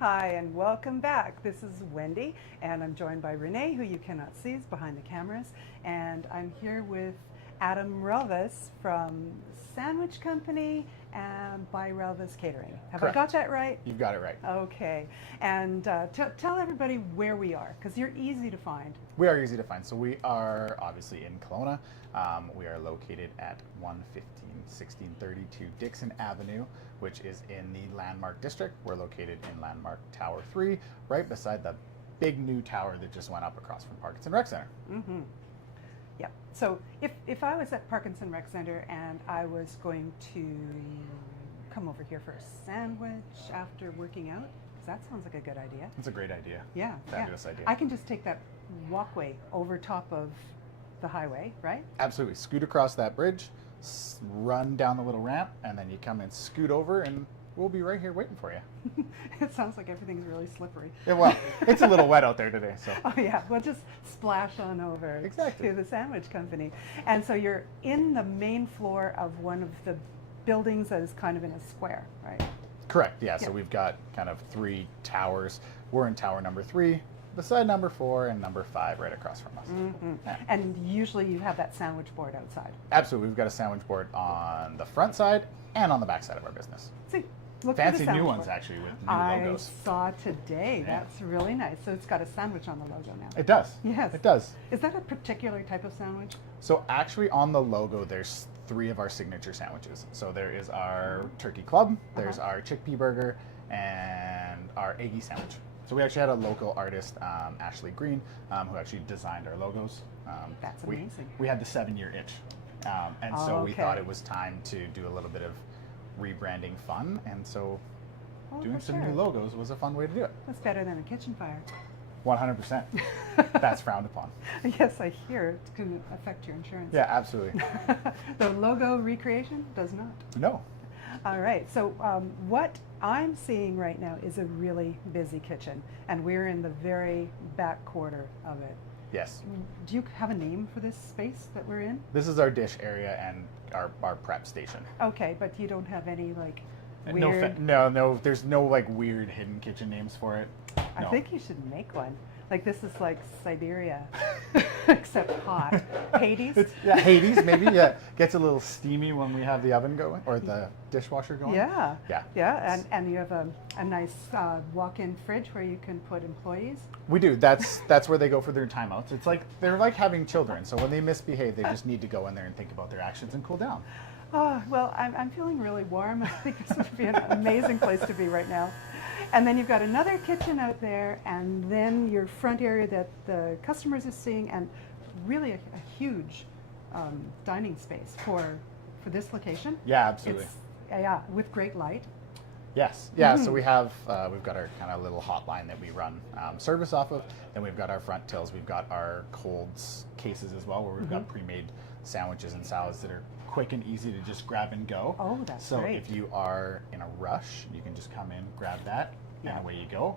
Hi, and welcome back. This is Wendy, and I'm joined by Renee, who you cannot see, is behind the cameras. And I'm here with Adam Relvas from Sandwich Company and by Relvas Catering. Have Correct. I got that right? You've got it right. Okay. And tell everybody where we are, because you're easy to find. We are easy to find. So we are obviously in Kelowna. We are located at 1632 Dixon Avenue, which is in the Landmark District. We're located in Landmark Tower 3, right beside the big new tower that just went up across from Parkinson Rec Center. Mm-hmm. Yeah. So if I was at Parkinson Rec Center and I was going to come over here for a sandwich after working out, that sounds like a good idea. It's a great idea. Yeah. Fabulous idea. I can just take that walkway over top of the highway, right? Absolutely. Scoot across that bridge, run down the little ramp, and then you come and scoot over, and we'll be right here waiting for you. It sounds like everything's really slippery. Yeah, well, it's a little wet out there today, so. Oh yeah, we'll just splash on over Exactly. to the Sandwich Company. And so you're in the main floor of one of the buildings that is kind of in a square, right? Correct, yeah. So we've got kind of 3 towers. We're in tower number 3, beside number 4 and number 5 right across from us. Mm-hmm. Yeah. And usually you have that sandwich board outside. Absolutely. We've got a sandwich board on the front side and on the back side of our business. See, look for the Fancy sandwich new ones, board. actually, with new logos. I saw today. Yeah. That's really nice. So it's got a sandwich on the logo now. It does. Yes. It does. Is that a particular type of sandwich? So actually on the logo, there's 3 of our signature sandwiches. So there is our turkey club, there's our chickpea burger, and our eggy sandwich. So we actually had a local artist, Ashley Green, who actually designed our logos. That's amazing. We had the 7-year itch. And so we thought it was time to do a little bit of rebranding fun. And so doing some new logos was a fun way to do it. That's better than a kitchen fire. 100%. That's frowned upon. Yes, I hear it can affect your insurance. Yeah, absolutely. The logo recreation does not. No. All right, so what I'm seeing right now is a really busy kitchen, and we're in the very back quarter of it. Yes. Do you have a name for this space that we're in? This is our dish area and our prep station. Okay, but you don't have any like weird... No, there's no like weird hidden kitchen names for it. I think you should make one. Like this is like Siberia, except hot. Hades? Yeah, Hades maybe. Yeah, gets a little steamy when we have the oven going or the dishwasher going. Yeah. Yeah. Yeah, and you have a nice walk-in fridge where you can put employees. We do. That's where they go for their timeouts. It's like they're like having children. So when they misbehave, they just need to go in there and think about their actions and cool down. Oh, well, I'm feeling really warm. I think this would be an amazing place to be right now. And then you've got another kitchen out there, and then your front area that the customers are seeing, and really a huge dining space for this location. Yeah, absolutely. Yeah, with great light. Yes. Yeah. So we've got our kind of little hotline that we run service off of. Then we've got our front tills. We've got our colds cases as well, where we've got pre-made sandwiches and salads that are quick and easy to just grab and go. Oh, that's so great. if you are in a rush, you can just come in, grab that, and away you go.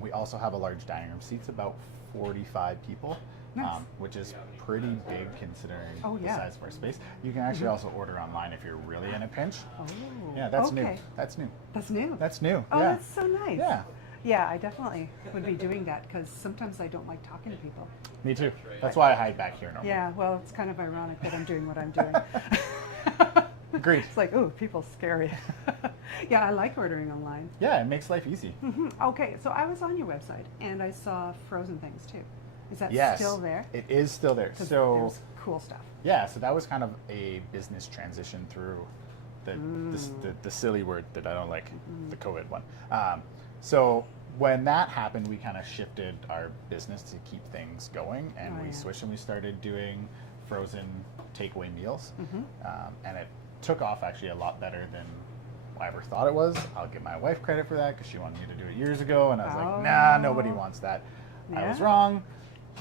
We also have a large dining room, seats about 45 people. Nice. Which is pretty big considering the size of our space. You can actually also order online if you're really in a pinch. Oh, yeah, that's new. That's new. That's new. That's new. Oh, yeah. that's so nice. Yeah. Yeah, I definitely would be doing that because sometimes I don't like talking to people. Me too. That's why I hide back here normally. Yeah, well, it's kind of ironic that I'm doing what I'm doing. Agreed. It's like, oh, people scary. Yeah, I like ordering online. Yeah, it makes life easy. Okay, so I was on your website and I saw frozen things too. Is that still there? It is still there. 'Cause So there's cool stuff. yeah, so that was kind of a business transition through the silly word that I don't like, the COVID one. So when that happened, we kind of shifted our business to keep things going, and we switched and we started doing frozen takeaway meals, and it took off actually a lot better than I ever thought it was. I'll give my wife credit for that because she wanted me to do it years ago, and I was like, nah, nobody wants that. I was wrong.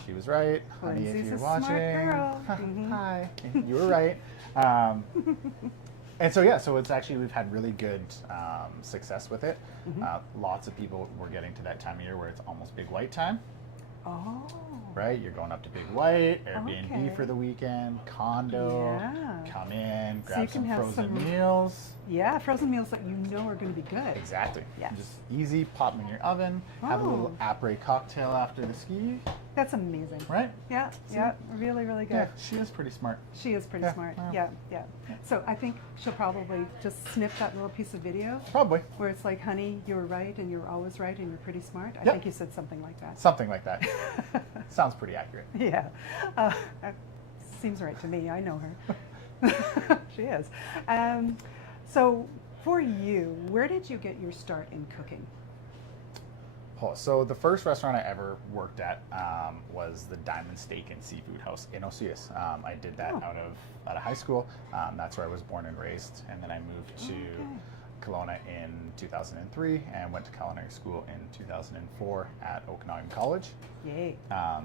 She was right. Honey, if you're watching, hi, you were right. And so yeah, so it's actually, we've had really good success with it. Lots of people were getting to that time of year where it's almost big white time. Oh. right? You're going up to Big White, Airbnb Okay. for the weekend, condo, Yeah. come in, So you grab can some have frozen some- meals. Yeah, frozen meals that you know are going to be good. Exactly. Yes. Just easy, pop them in your oven, have a little Oh. après cocktail after the ski, That's amazing. right? Yeah, See? yeah, really, really good. Yeah, she is pretty smart. She is pretty Yeah, smart. well. Yeah, yeah. So I think she'll probably just snip that little piece of video Probably. where it's like, honey, you were right and you're always right and you're pretty smart. I Yep. think you said something like that. Something like that. Sounds pretty accurate. Yeah. That seems right to me. I know her. She is. So for you, where did you get your start in cooking? Oh, so the first restaurant I ever worked at was the Diamond Steak and Seafood House in Oceus. I did that Oh. out of high school. That's where I was born and raised, and then I moved to Okay. Kelowna in 2003 and went to culinary school in 2004 at Okanagan College. Yay.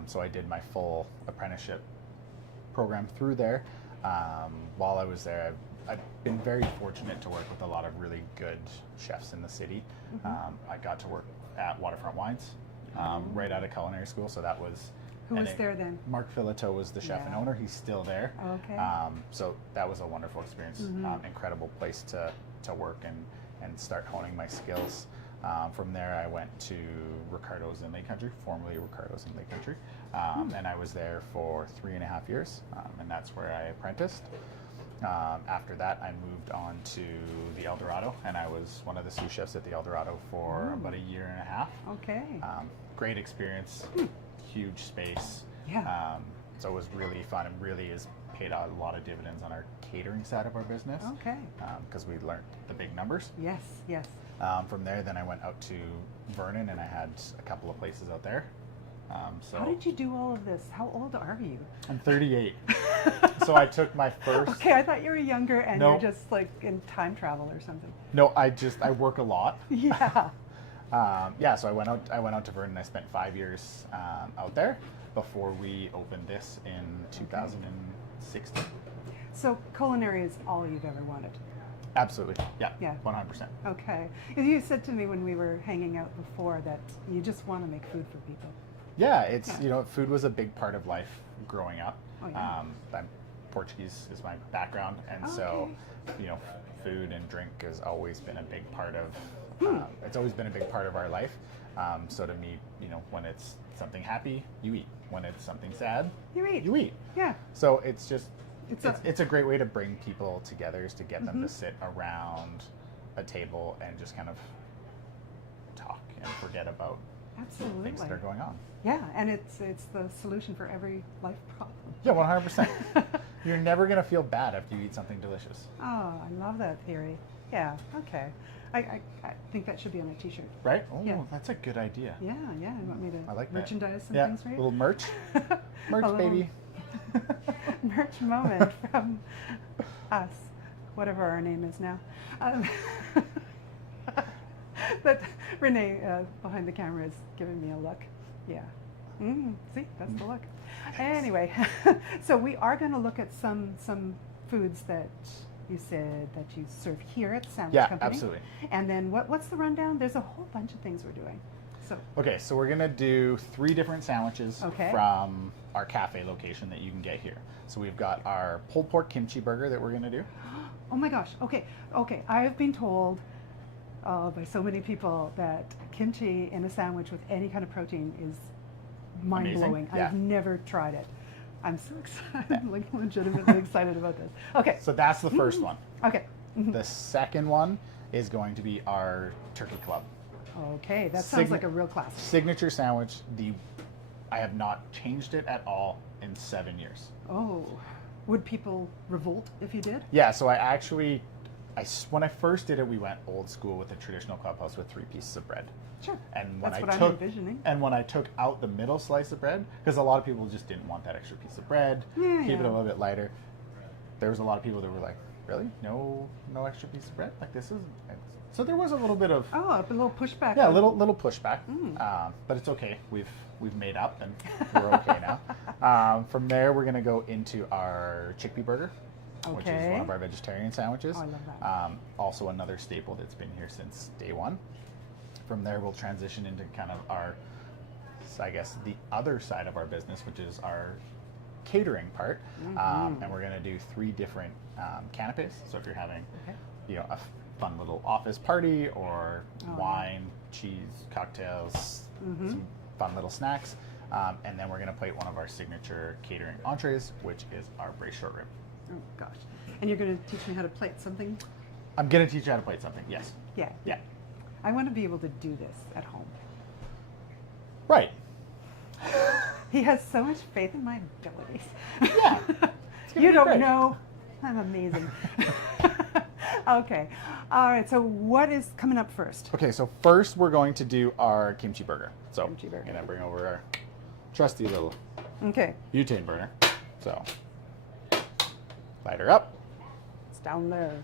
So I did my full apprenticeship program through there. While I was there, I've been very fortunate to work with a lot of really good chefs in the city. I got to work at Waterfront Wines right out of culinary school, so that was... Who and was there then? Mark Filato was the chef and Yeah. owner. He's still there. Okay. So that was a wonderful experience. Incredible place to work and start honing my skills. From there, I went to Ricardo's in Lake Country, formerly Ricardo's in Lake Country, and I was there for 3.5 years, and that's where I apprenticed. After that, I moved on to the El Dorado, and I was one of the sous chefs at the El Dorado for about 1.5 years. Okay. Great experience, huge space. Yeah. So it was really fun and really has paid out a lot of dividends on our catering side of our business. Okay. Because we learned the big numbers. Yes, yes. From there, then I went out to Vernon, and I had a couple of places out there. So How did you do all of this? How old are you? I'm 38. So I took my first. Okay, I thought you were younger and No. you're just like in time travel or something. No, I work a lot. Yeah. So I went out to Vernon. I spent 5 years out there before we opened this in 2016. So culinary is all you've ever wanted. Absolutely, yeah, Yeah. 100%. Okay. You said to me when we were hanging out before that you just want to make food for people. Yeah, it's Yeah. food was a big part of life growing up. Oh, yeah. I'm Portuguese is my background, and so food and drink has always been a big part of. It's always been a big part of our life. So to me, when it's something happy, you eat. When it's something sad, You eat. you eat. Yeah. So it's just It's it's a- a great way to bring people together, is to get them to sit around a table and just kind of talk and forget about Absolutely. things that are going on. Yeah, and it's the solution for every life problem. Yeah, 100%. You're never gonna feel bad after you eat something delicious, Oh, I love that theory. Yeah, okay. I think that should be on a t-shirt. right? Oh, Yeah. that's a good idea. Yeah, yeah. You want me to I like that. merchandise some Yeah, things for you? little merch, merch, A little baby. merch moment from us, whatever our name is now. But Renee behind the camera is giving me a look. Yeah. See, that's the look. Anyway, so we are going to look at some foods that you said that you serve here at the Sandwich Yeah, Company. absolutely. And then what's the rundown? There's a whole bunch of things we're doing. So Okay, so we're gonna do 3 different sandwiches Okay. from our cafe location that you can get here. So we've got our pulled pork kimchi burger that we're gonna do. oh my gosh. Okay. I've been told by so many people that kimchi in a sandwich with any kind of protein is mind blowing. Yeah. I've never tried it. I'm so excited, I'm like legitimately excited about this. Okay. So that's the first one. Okay. The second one is going to be our turkey club. Okay. That sounds Signa- like a real classic. Signature sandwich. I have not changed it at all in 7 years. Oh. Would people revolt if you did? Yeah, so when I first did it, we went old school with a traditional clubhouse with 3 pieces of bread. Sure. And when That's I what I'm took envisioning. and when I took out the middle slice of bread, because a lot of people just didn't want that extra piece of bread, Yeah, keep it yeah. a little bit lighter. There was a lot of people that were like, "Really? No extra piece of bread? Like this is." So there was a little bit of Oh, a little pushback. yeah, a on- little pushback, but it's okay. We've made up and we're okay now. From there, we're gonna go into our chickpea burger, which is Okay. one of our vegetarian sandwiches. Oh, I love that. Also another staple that's been here since day one. From there, we'll transition into kind of our is, I guess, the other side of our business, which is our catering part. And we're going to do 3 different canapes. So if you're having, a fun little office party or wine, cheese, cocktails, some fun little snacks. And then we're going to plate one of our signature catering entrees, which is our braised short rib. Oh, gosh. And you're going to teach me how to plate something? I'm going to teach you how to plate something, yes. Yeah. Yeah. I want to be able to do this at home. Right. He has so much faith in my abilities. Yeah. You don't know. I'm amazing. Okay. All right. So what is coming up first? Okay, so first we're going to do our kimchi burger. So Kimchi burger. I'm going to bring over our trusty little Okay. butane burner. So light her up. It's down there.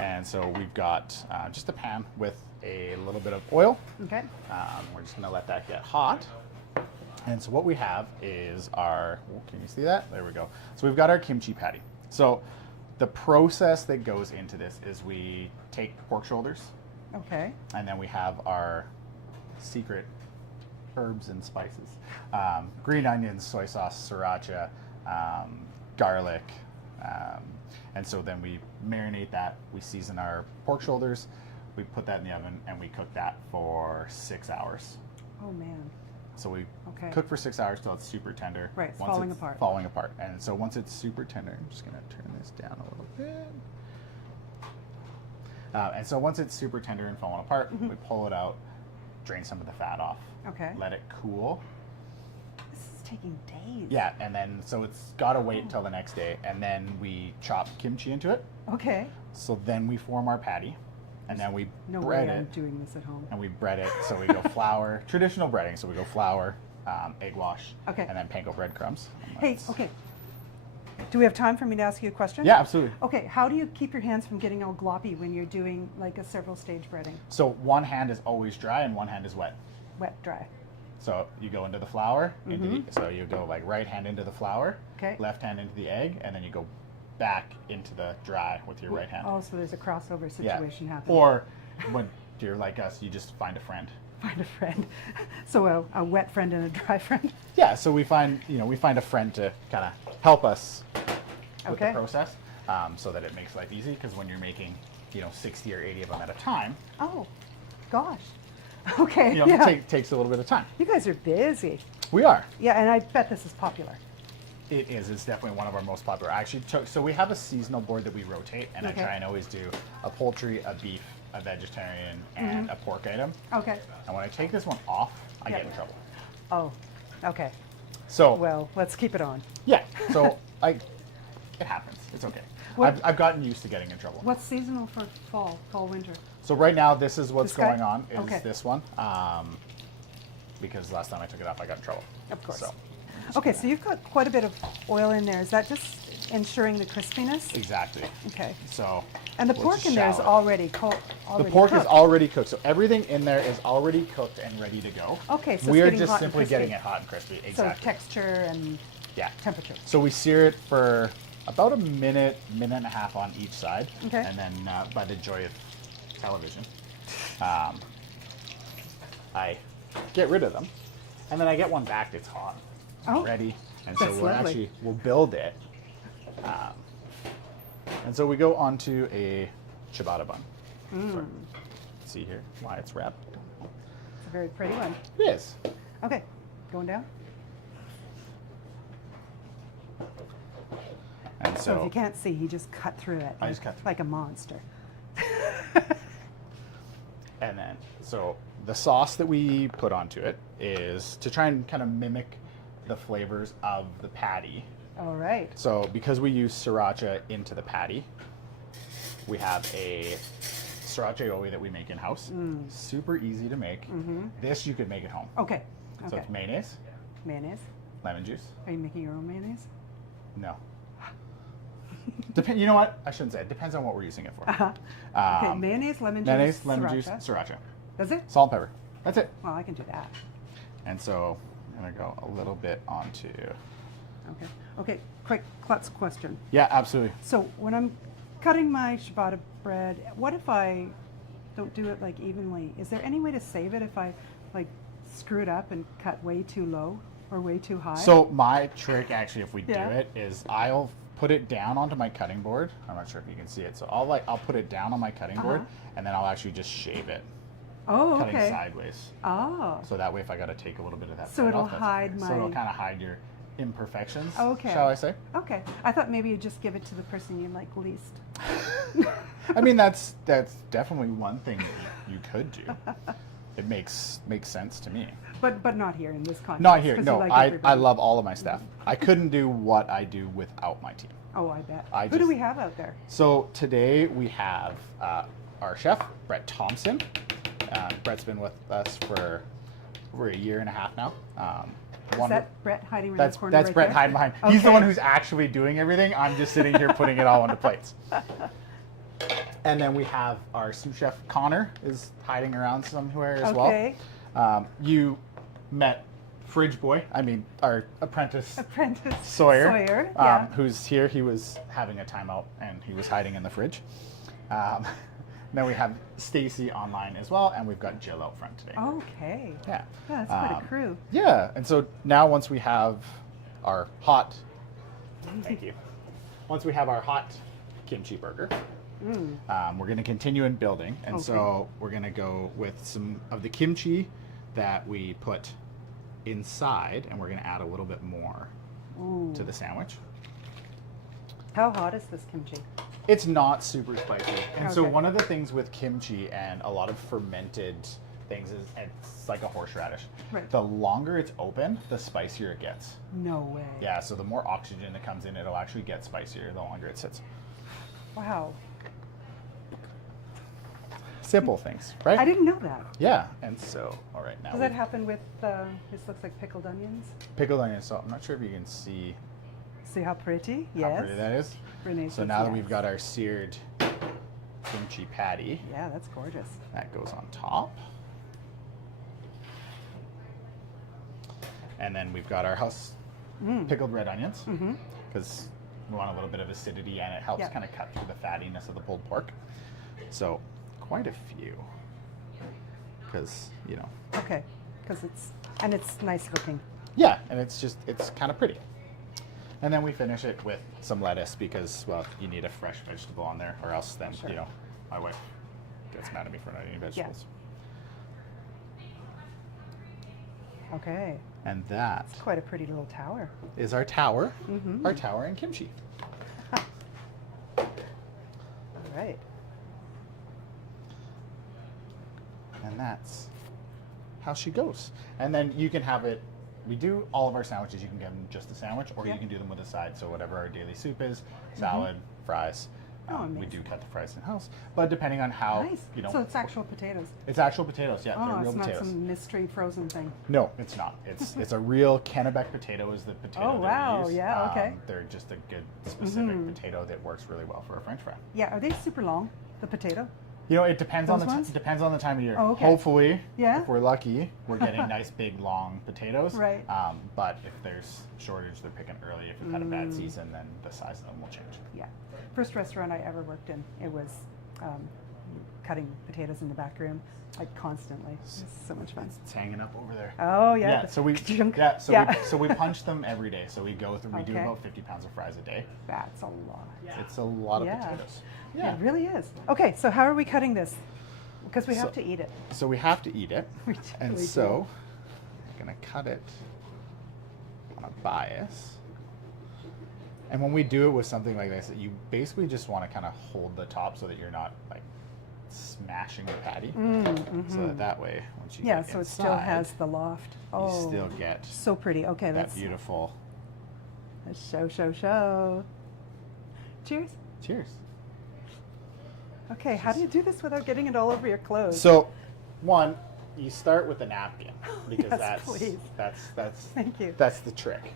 And so we've got just a pan with a little bit of oil. Okay. We're just going to let that get hot. And so what we have is our, can you see that? There we go. So we've got our kimchi patty. So the process that goes into this is we take pork shoulders, Okay. and then we have our secret herbs and spices. Green onions, soy sauce, sriracha, garlic. And so then we marinate that. We season our pork shoulders. We put that in the oven, and we cook that for 6 hours. Oh, man. So we Okay. cook for 6 hours till it's super tender. Right, it's Once falling apart. Falling apart. And so once it's super tender, I'm just going to turn this down a little bit. And so once it's super tender and falling apart, we pull it out, drain some of the fat off. Okay. Let it cool. This is taking days. Yeah, and then so it's got to wait until the next day. And then we chop kimchi into it. Okay. So then we form our patty. And then we No bread way I'm it. doing this at home. And we bread it. So we go flour, traditional breading. So we go flour, egg wash, Okay. and then panko breadcrumbs. And Hey, let's- okay. Do we have time for me to ask you a question? Yeah, absolutely. Okay, how do you keep your hands from getting all gloppy when you're doing like a several stage breading? So one hand is always dry and one hand is wet. Wet, dry. So you go into the flour, so you go like right hand into the flour, Okay. left hand into the egg, and then you go back into the dry with your right hand. Oh, so there's a crossover Yeah. situation happening. Or when you're like us, you just find a friend. Find a friend. So a wet friend and a dry friend. Yeah, so we find a friend to kind of help us with Okay. the process, so that it makes life easy. Because when you're making 60 or 80 of them at a time, Oh, gosh. Okay. it Yeah. takes a little bit of time. You guys are busy. We are. Yeah, and I bet this is popular. It is. It's definitely one of our most popular. I actually took. So we have a seasonal board that we rotate, and Okay. I try and always do a poultry, a beef, a vegetarian, and a pork item. Okay. And when I take this one off, I Yeah. get in trouble. Oh, okay. So Well, let's keep it on. yeah. So it happens. It's okay. What- I've gotten used to getting in trouble. What's seasonal for fall, winter? So right now, this is what's This guy? going on. Is Okay. this one? Because last time I took it off, I got in trouble. Of course. So Okay, so you've got quite a bit of oil in there. Is that just ensuring the crispiness? exactly. Okay. So And the we'll pork just in there is shallow it. already The pork is cooked. already cooked, so everything in there is already cooked and ready to go. Okay, so it's we're getting just hot and simply getting crispy. it hot and crispy. So Exactly. texture and Yeah. temperature. So we sear it for about a minute and a half on each side, Okay. and then by the joy of television, I get rid of them, and then I get one back that's hot, and Oh, ready, and so that's lovely. we'll build it, and so we go onto a ciabatta bun. Mm. See here why it's wrapped. It's a very pretty one. It is. Okay, going down. And So if so you can't see, he just cut through it. I just cut through like a monster. And then, so the sauce that we put onto it is to try and kind of mimic the flavors of the patty. All right. So because we use sriracha into the patty, we have a sriracha aioli that we make in-house. Super easy to make. This you could make at home. Okay. So Okay. it's mayonnaise, Mayonnaise. lemon juice. Are you making your own mayonnaise? No. You know what? I shouldn't say it. Depends on what we're using it for. Okay, mayonnaise, lemon juice, Mayonnaise, lemon sriracha. juice, sriracha. Does it? Salt and pepper. That's it. Well, I can do that. And so I'm going to go a little bit onto... Okay. Okay, quick klutz question. Yeah, absolutely. So when I'm cutting my ciabatta bread, what if I don't do it like evenly? Is there any way to save it if I like screw it up and cut way too low or way too high? So my trick, actually, if we Yeah. do it, is I'll put it down onto my cutting board. I'm not sure if you can see it. So I'll put it down on my cutting board, and then I'll actually just shave it, oh, cutting okay. sideways. Oh, So that way, if I got to take a little bit of that, So fat it'll off, that's hide okay. my- So it'll kind of hide your imperfections. Okay. Shall I say? okay. I thought maybe you'd just give it to the person you like least. I mean, that's definitely one thing that you could do. It makes sense to me. But not here in this context. Not here. 'cause No, you like I everybody. love all of my staff. I couldn't do what I do without my team. Oh, I bet. I Who do just- we have out there? So today we have our chef, Brett Thompson. Brett's been with us for over a year and a half now. Is that Brett hiding in That's the corner that's right Brett there? hiding behind. He's the Okay. one who's actually doing everything. I'm just sitting here putting it all onto plates. And then we have our sous chef Connor is hiding around somewhere as Okay. well. You met Fridge Boy. I mean our apprentice Apprentice Sawyer, yeah. who's here. He was having a timeout and he was hiding in the fridge. Then we have Stacy online as well, and we've got Jill out front today. Okay. Yeah. Yeah, that's quite a crew. Yeah, and so now once we have our hot, thank you. Once we have our hot kimchi burger, we're going to continue in building, and so we're going to go with some of the kimchi that we put inside, and we're going to add a little bit more Ooh. to the sandwich. How hot is this kimchi? It's not super spicy. And so Okay. one of the things with kimchi and a lot of fermented things is it's like a horseradish. Right. The longer it's open, the spicier it gets. No way. Yeah, so the more oxygen that comes in, it'll actually get spicier the longer it sits. Wow. Simple things, right? I didn't know that. Yeah, and so, all right, now Does that happen with, this looks like pickled onions? pickled onion. So I'm not sure if you can see See how pretty? how Yes. pretty that is. Renee So says now that yes. we've got our seared kimchi patty, Yeah, that's gorgeous. that goes on top. And then we've got our house pickled red onions because we want a little bit of acidity and it helps Yeah. kind of cut through the fattiness of the pulled pork. So quite a few because, you know, Okay. Because it's nice looking. yeah, and it's kind of pretty. And then we finish it with some lettuce because, well, you need a fresh vegetable on there or else then, Sure. you know, my wife gets mad at me for not eating vegetables. Okay. And that Quite a pretty little tower. is our tower, our tower and kimchi. All right. And that's how she goes. And then you can have it, we do all of our sandwiches, you can get them just a sandwich or Yeah. you can do them with a side. So whatever our daily soup is, salad, fries. Oh, we amazing. do cut the fries in-house. But depending on how, Nice. you know. So it's actual potatoes. It's actual potatoes, yeah, Oh, they're real it's not potatoes. some mystery frozen thing. No, it's not. It's a real Kennebec potato is the potato Oh, that wow. we use. Yeah, okay. They're just a good specific potato that works really well for a French fry. Yeah, are they super long, the potato? You know, it depends on Those the ones? depends on the time of year. Oh, okay. Hopefully, Yeah. if we're lucky, we're getting nice big long potatoes. Right. But if there's shortage, they're picking early. If you've had a bad season, then the size of them will change. Yeah. First restaurant I ever worked in, it was cutting potatoes in the back room, like constantly. It was so much fun. It's hanging up over there. Oh, yeah. Yeah, the so we ka-chunk. so we punch them every day. So we go through. We do Okay. about 50 pounds of fries a day. That's a lot. It's a lot of Yeah. potatoes. It really is. Okay, so how are we cutting this? Because we have So- to eat it. So we have to eat it, We and totally so I'm gonna cut it on a bias. And when we do it with something like this, you basically just want to kind of hold the top so that you're not like smashing the patty. So that way, once you Yeah, get so it still inside, has the loft. Oh, you still get so pretty. Okay, that that's beautiful. show. Cheers. Cheers. Okay, how do you do this without getting it all over your clothes? So, one, you start with a napkin because Yes, please. that's Thank you. that's the trick.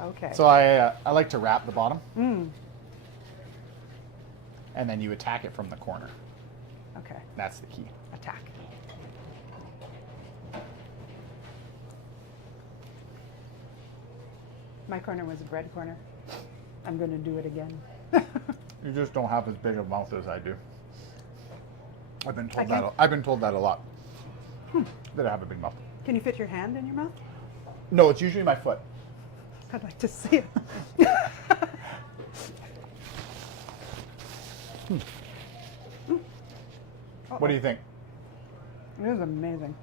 Okay. So I like to wrap the bottom, Mm. and then you attack it from the corner. Okay. That's the key. Attack. My corner was a bread corner. I'm going to do it again. You just don't have as big a mouth as I do. I've been told Again? that. I've been told that a lot. That I have a big mouth. Can you fit your hand in your mouth? No, it's usually my foot. I'd like to see it. What do you think? It is amazing.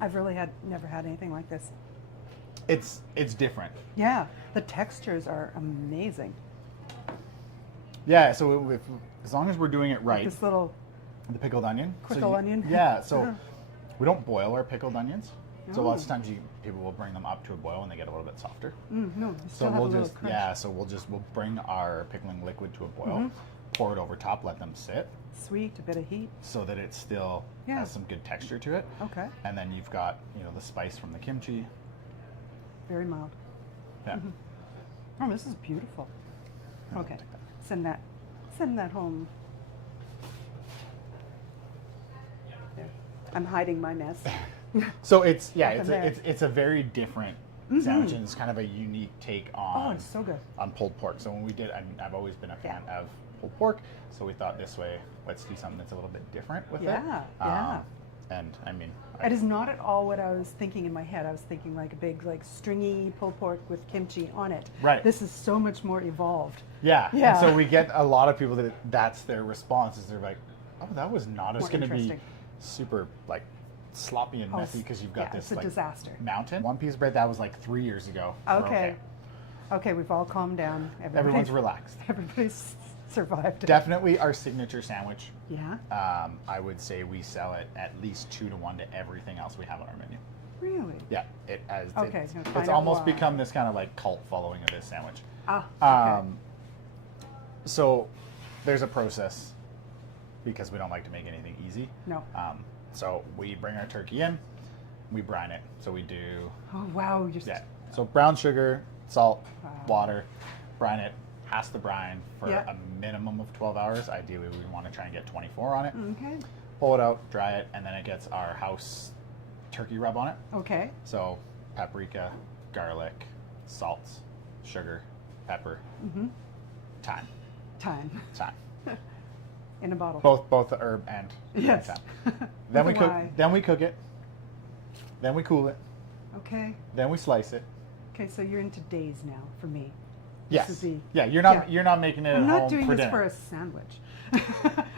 I've really never had anything like this. It's different. Yeah, the textures are amazing. Yeah, so as long as we're doing it right, This little the pickled onion. Quickle onion. Yeah, so Uh-huh. we don't boil our pickled onions. So lots of Oh. times people will bring them up to a boil and they get a little bit softer. no, you So still have a we'll little just crunch. we'll bring our pickling liquid to a boil, Mm-hmm. pour it over top, let them sit, Sweet, a bit of heat. so that it still Yeah. has some good texture to it. Okay, And then you've got the spice from the kimchi. very mild. Yeah. Oh, this is beautiful. Okay, take that. send that home. There. I'm hiding my mess. So it's Up in there. it's a very different sandwich, and it's kind of a unique take Oh, on it's so good. on pulled pork. So when we did, I've always been a fan of pulled pork. So we thought this way, let's do something that's a little bit different with it. Yeah, yeah. And I mean, It is not at all what I was thinking in my head. I was thinking like a big, like stringy pulled pork with kimchi on it. Right. This is so much more evolved. yeah. Yeah. And so we get a lot of people that's their response is they're like, oh, that was not as More going to be interesting. super like sloppy and Oh, messy because you've got yeah, this it's a like disaster. mountain. One piece of bread that was like 3 years ago. We're Okay. Okay, we've all calmed down. Everyone's relaxed. Everybody's survived. Definitely our signature sandwich. Yeah. I would say we sell it at least 2 to 1 to everything else we have on our menu. Really? Yeah, it has. Okay, It's, gonna find it's out almost why. become this kind of like cult following of this sandwich. Ah. Okay. So there's a process because we don't like to make anything easy. No. So we bring our turkey in, we brine it. So we do Oh wow, you're yeah. So brown sugar, salt, Wow. water, brine it. Has to brine for Yeah. a minimum of 12 hours. Ideally, we want to try and get 24 on it. Okay. Pull it out, dry it, and then it gets our house turkey rub on it. Okay. So paprika, garlic, salt, sugar, pepper, thyme. Time. In a bottle. Both the herb and Yes. thyme. Then we With a cook. Y. Then we cook it. Then we cool it. Okay. Then we slice it. Okay, so you're into days now for me. Yes. is the- yeah. You're not. yeah. You're not making it I'm at not home doing for this dinner. for a sandwich.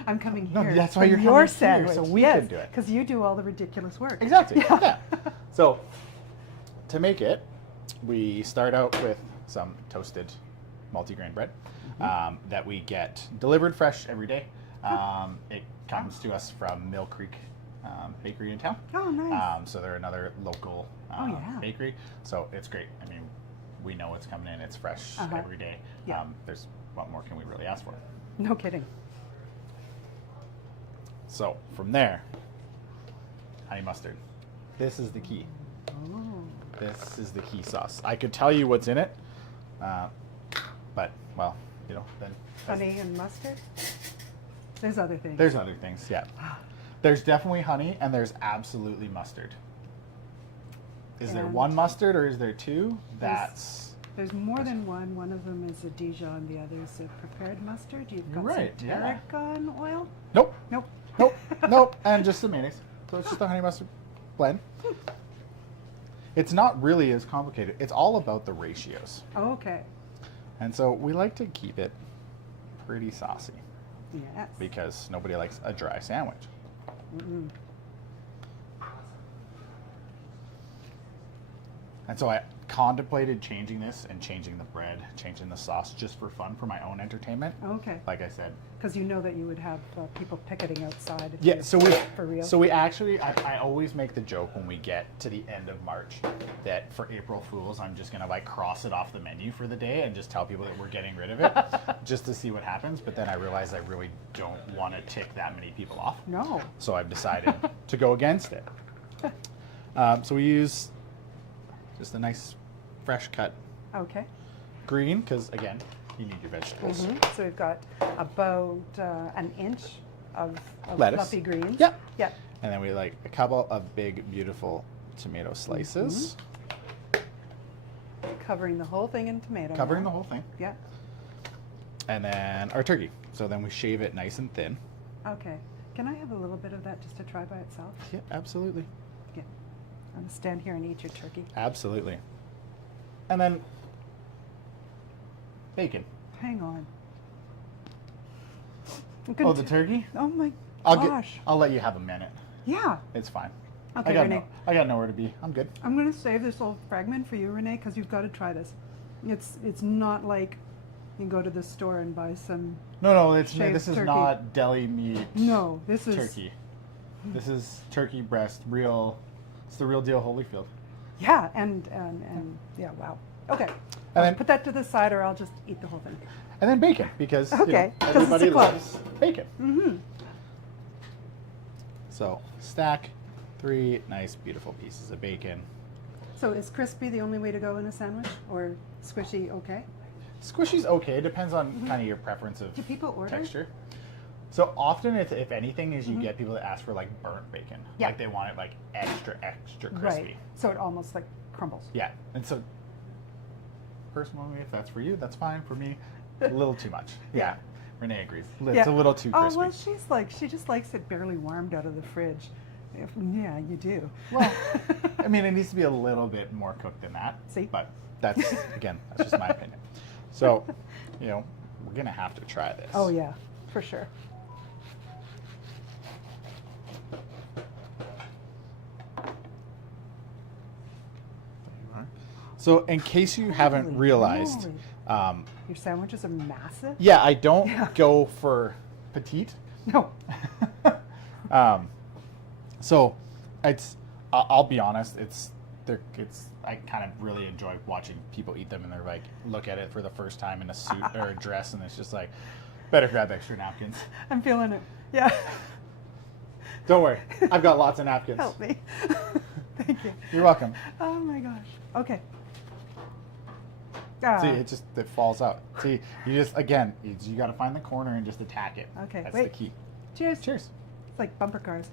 I'm coming No, here. that's why for you're your coming here, sandwich. so we yes, can do it. because you do all the ridiculous work. Exactly. Yeah. So to make it, we start out with some toasted multigrain bread that we get delivered fresh every day. It comes to us from Mill Creek Bakery in town. Oh, nice. So they're another local Oh, yeah. bakery. So it's great. I mean, we know it's coming in. It's fresh Uh-huh. every day. Yeah. There's what more can we really ask for? No kidding. So from there, honey mustard. This is the key. Oh. This is the key sauce. I could tell you what's in it, but well, then Honey and mustard? There's other things. there's other things. Yeah, there's definitely honey, and there's absolutely mustard. Is there And- one mustard or is there two? There's- There's more than one. One of them is a Dijon, the other is a prepared mustard. You've got You're right, some yeah. tarragon oil? Nope, Nope. nope, nope, and just the mayonnaise. So it's just a honey mustard blend. It's not really as complicated. It's all about the ratios, Oh, okay. and so we like to keep it pretty saucy Yes. because nobody likes a dry sandwich. And so I contemplated changing this and changing the bread, changing the sauce just for fun, for my own entertainment. Okay. Like I said. Because you know that you would have people picketing outside. if Yeah, you- so we For real? So we actually, I always make the joke when we get to the end of March that for April Fools, I'm just going to like cross it off the menu for the day and just tell people that we're getting rid of it just to see what happens. But then I realized I really don't want to tick that many people off. No. So I've decided to go against it. So we use just a nice fresh cut Okay. green because again you need your vegetables. So we've got about an inch of Lettuce. fluffy greens. Yep. Yep. And then we like a couple of big beautiful tomato slices, Covering the whole thing in tomato. covering now. the whole thing, Yeah. and then our turkey. So then we shave it nice and thin. Okay. Can I have a little bit of that just to try by itself? Yeah, absolutely. Okay. I'm gonna stand here and eat your turkey. Absolutely. And then bacon. Hang on. Oh, the turkey? Oh my I'll gosh. I'll let you have a minute. Yeah. It's fine. Okay, Renee. I got nowhere to be. I'm good. I'm gonna save this little fragment for you, Renee, because you've got to try this. It's not like you go to the store and buy some. No, this is turkey. not deli meat. No, this is turkey. This is turkey breast, real. It's the real deal, Holyfield. Yeah, and yeah, wow. Okay. And then Put that to the side, or I'll just eat the whole thing. And then bacon, because Okay, 'cause it's a everybody club. loves bacon. Mm-hmm. So stack 3 nice, beautiful pieces of bacon. So is crispy the only way to go in a sandwich, or squishy okay? Squishy's okay. Depends on kind of your preference of Do people order? texture. So often, if anything, is you get people that ask for like burnt bacon. Yeah. Like they want it like extra crispy. Right. So it almost like crumbles. Yeah. And so personally, if that's for you, that's fine. For me, a little too much. Yeah. Renee agrees. It's a little too crispy. Oh well, she just likes it barely warmed out of the fridge. Yeah, you do. Well, I mean, it needs to be a little bit more cooked than that. See? But that's, again, that's just my opinion. So, we're going to have to try this. Oh yeah, for sure. So, in case you haven't Holy realized, moly. Your sandwiches are massive? yeah, I don't go for petite. No. So, I'll be honest, I kind of really enjoy watching people eat them, and they're like, look at it for the first time in a suit or a dress, and it's just like, better grab extra napkins. I'm feeling it. Yeah. Don't worry, I've got lots of napkins. Help me. Thank you. You're welcome. Oh my gosh. Okay. See, it falls out. See, you just, again, you got to find the corner and just attack it. Okay, That's wait. the key. Cheers. Cheers. It's like bumper cars.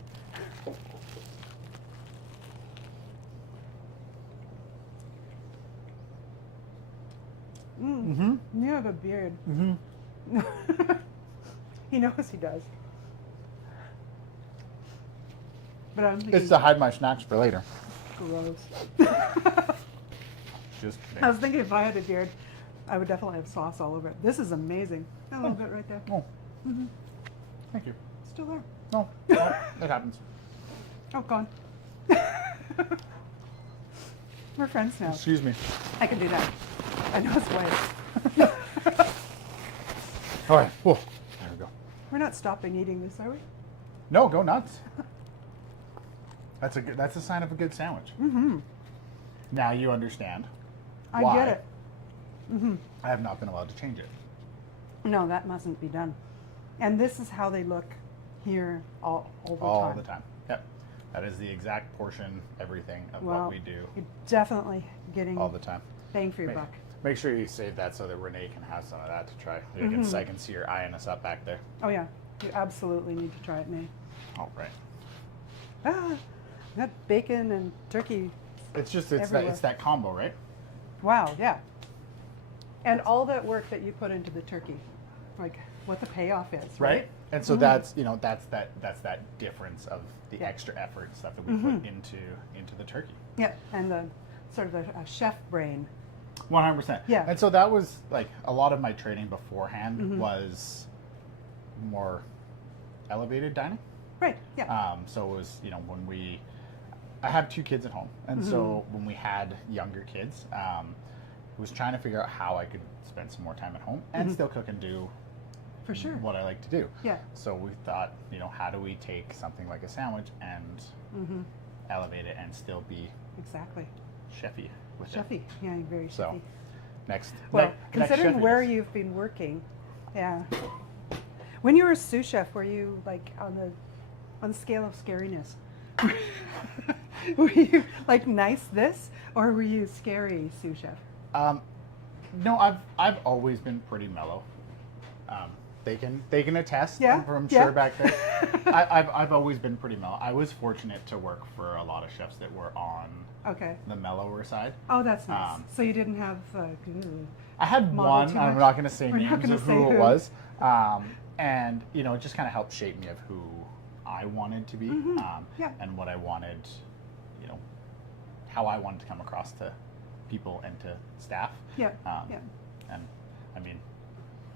Mm-hmm. You have a beard. Mm-hmm. He knows he does. But I'm thinking, It's to hide my snacks for later. gross. Just kidding. I was thinking if I had a beard, I would definitely have sauce all over it. This is amazing. A little bit right there. Oh, thank you. Still there. No, it happens. Oh, gone. We're friends now. Excuse me. I can do that. I know his ways. All right. Whoa. There we go. We're not stopping eating this, are we? No, go nuts. That's a sign of a good sandwich. Mm-hmm. Now you understand I why get it. Mm-hmm. I have not been allowed to change it. No, that mustn't be done. And this is how they look here all the time. All the time. Yep. That is the exact portion, everything of Well, what we do you're definitely getting all the time. bang for your buck. Make sure you save that so that Renee can have some of that to try. I can see her eyeing us up back there. Oh yeah, you absolutely need to try it, May. All right. Ah, that bacon and turkey. It's Everywhere. that combo, right? Wow, yeah. And all that work that you put into the turkey, like what the payoff is, right? And so that's that difference of the extra effort stuff that we put into the turkey. Yeah, and the sort of a chef brain. 100%. Yeah. And so that was like a lot of my training beforehand was more elevated dining. Right. Yeah. So it was, I have 2 kids at home. And so when we had younger kids, was trying to figure out how I could spend some more time at home and still cook and do For sure. what I like to do. Yeah. So we thought, how do we take something like a sandwich and elevate it and still be Exactly. chefy with it? Chefy. Yeah, you're very chefy. So next. Well, next considering chefy where list. you've been working, yeah. When you were a sous chef, were you like on the scale of scariness? Were you like nice this, or were you scary sous chef? No, I've always been pretty mellow. They can attest. Yeah, I'm yeah. sure back there. I've always been pretty mellow. I was fortunate to work for a lot of chefs that were on Okay. the mellower side. Oh, that's nice. Um, So you didn't have. I had Model one. too I'm much? not going to say We're not names gonna of say who it who. was, and it just kind of helped shape me of who I wanted to be, Yeah. and what I wanted, you know, how I wanted to come across to people and to staff. Yeah. And I mean,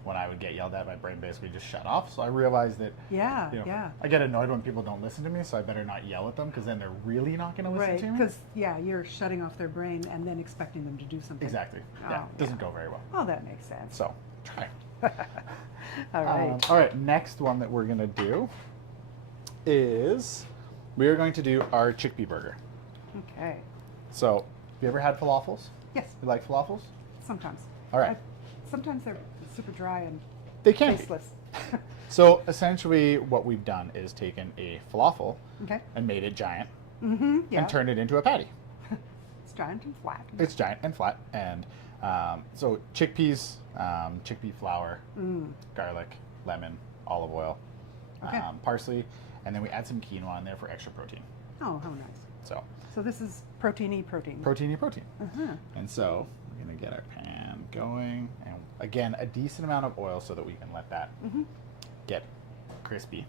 when I would get yelled at, my brain basically just shut off. So I realized that, Yeah. you know, Yeah. I get annoyed when people don't listen to me, so I better not yell at them because then they're really not going to listen Right. to me. Because you're shutting off their brain and then expecting them to do something. Exactly. Oh, Yeah. Doesn't go very well. Oh, that makes sense. So try. All right. All right. Next one that we're going to do is we are going to do our chickpea burger. Okay. So, have you ever had falafels? Yes. You like falafels? Sometimes. All right. Sometimes they're super dry and They can be. tasteless. So essentially what we've done is taken a falafel Okay. and made it giant Yeah. and turned it into a patty. It's giant and flat. It's giant and flat. And so chickpeas, chickpea flour, garlic, lemon, olive oil, Okay. parsley, and then we add some quinoa in there for extra protein. Oh, how nice. So this is proteiny protein. protein. Uh-huh. And so we're going to get our pan going. And again, a decent amount of oil so that we can let that get crispy.